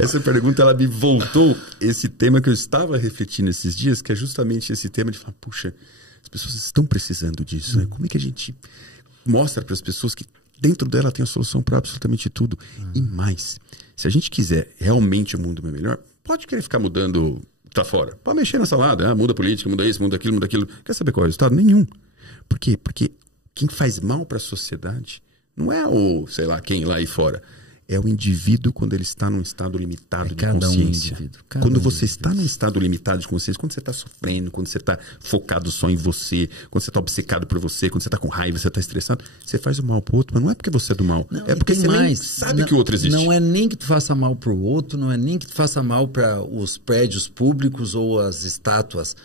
Essa pergunta, ela me voltou esse tema que eu estava refletindo esses dias, que é justamente esse tema de falar, puxa, as pessoas estão precisando disso, né? Como é que a gente mostra para as pessoas que dentro dela tem a solução para absolutamente tudo? E mais, se a gente quiser realmente um mundo melhor, pode querer ficar mudando, tá fora. Pode mexer na salada, muda a política, muda isso, muda aquilo. Quer saber qual é o resultado? Nenhum. Por quê? Porque quem faz mal para a sociedade não é o, sei lá, quem lá e fora. É o indivíduo quando ele está num estado limitado de consciência. Quando você está num estado limitado de consciência, quando você está sofrendo, quando você está focado só em você, quando você está obcecado por você, quando você está com raiva, você está estressado, você faz o mal pro outro, mas não é porque você é do mal. Não, é porque você nem sabe que o outro existe. Não é nem que tu faça mal pro outro, não é nem que tu faça mal para os prédios públicos ou as estátuas.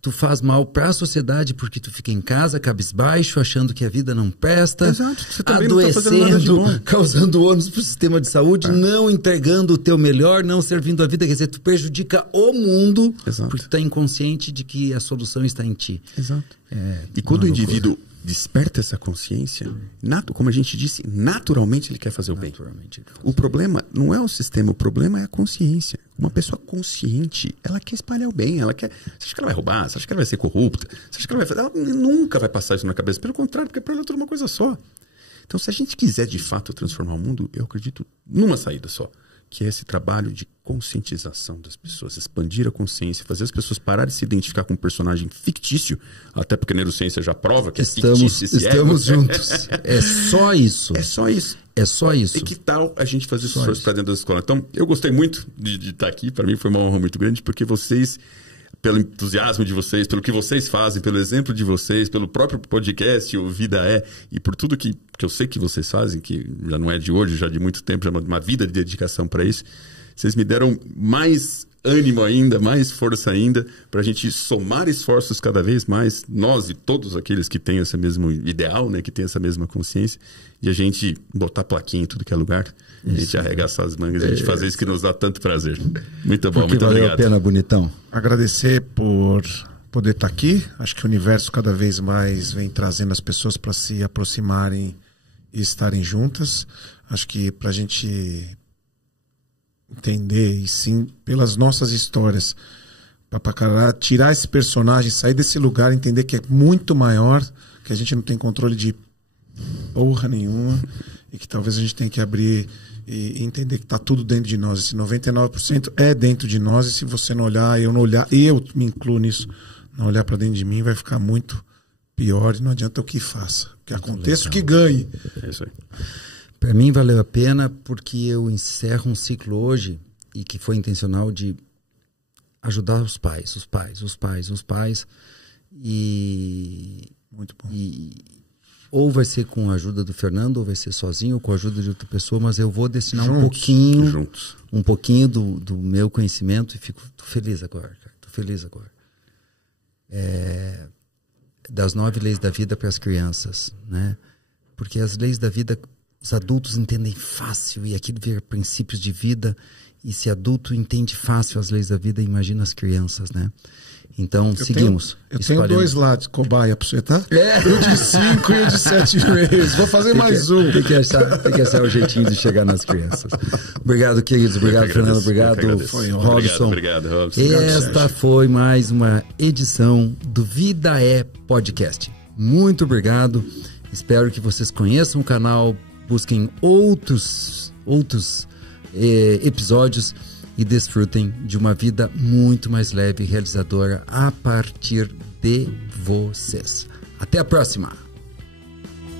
Tu faz mal para a sociedade porque tu fica em casa, cabisbaixo, achando que a vida não presta, exato. Você também adoecendo, não tá fazendo nada de bom. causando ônus para o sistema de saúde, não entregando o teu melhor, não servindo a vida. Quer dizer, tu prejudica o mundo, exato, porque tu está inconsciente de que a solução está em ti. Exato. E quando o indivíduo desperta essa consciência, como a gente disse, naturalmente ele quer fazer o bem. O problema não é o sistema, o problema é a consciência. Uma pessoa consciente, ela quer espalhar o bem, ela quer... Você acha que ela vai roubar? Você acha que ela vai ser corrupta? Você acha que ela vai fazer... Ela nunca vai passar isso na cabeça. Pelo contrário, porque para ela é tudo uma coisa só. Então, se a gente quiser de fato transformar o mundo, eu acredito numa saída só, que é esse trabalho de conscientização das pessoas, expandir a consciência, fazer as pessoas pararem de se identificar com um personagem fictício, até porque a neurociência já prova que estamos juntos. É só isso. É só isso. É só isso. E que tal a gente fazer isso para dentro da escola? Então, eu gostei muito de estar aqui, para mim foi uma honra muito grande, porque vocês pelo entusiasmo de vocês, pelo que vocês fazem, pelo exemplo de vocês, pelo próprio podcast, o Vida É, e por tudo que eu sei que vocês fazem, que já não é de hoje, já de muito tempo, já é uma vida de dedicação para isso. Vocês me deram mais ânimo ainda, mais força ainda, para a gente somar esforços cada vez mais, nós e todos aqueles que têm esse mesmo ideal, né, que têm essa mesma consciência, e a gente botar plaquinha em tudo que é lugar, a gente arregaçar as mangas, a gente fazer isso que nos dá tanto prazer. Muito bom, muito valeu obrigado. A pena, bonitão. Agradecer por poder estar aqui. Acho que o universo cada vez mais vem trazendo as pessoas para se aproximarem e estarem juntas. Acho que para a gente entender, e sim, pelas nossas histórias, para tirar esse personagem, sair desse lugar, entender que é muito maior, que a gente não tem controle de porra nenhuma, e que talvez a gente tenha que abrir e entender que está tudo dentro de nós. Esse 99% é dentro de nós, e se você não olhar, eu não olhar, eu me incluo nisso, não olhar para dentro de mim, vai ficar muito pior, e não adianta o que faça. Que aconteça, o que ganhe. É isso aí. Para mim valeu a pena porque eu encerro um ciclo hoje e que foi intencional de ajudar os pais. E muito bom. Ou vai ser com a ajuda do Fernando, ou vai ser sozinho, ou com a ajuda de outra pessoa, mas eu vou destinar um pouquinho do meu conhecimento, e fico feliz agora, cara. Tô feliz agora. Das 9 leis da vida para as crianças, né? Porque as leis da vida os adultos entendem fácil, e aquilo vira princípios de vida, e se adulto entende fácil as leis da vida, imagina as crianças, né? Então, seguimos. Eu tenho 2 lá de cobaia para você, tá? O de 5 e o de 7 meses. Vou fazer mais um. Tem que achar o jeitinho de chegar nas crianças. Obrigado, queridos. Obrigado, Fernando. Obrigado, Robson. Obrigado, Robson. Esta foi mais uma edição do Vida É Podcast. Muito obrigado. Espero que vocês conheçam o canal, busquem outros episódios e desfrutem de uma vida muito mais leve e realizadora a partir de vocês. Até a próxima!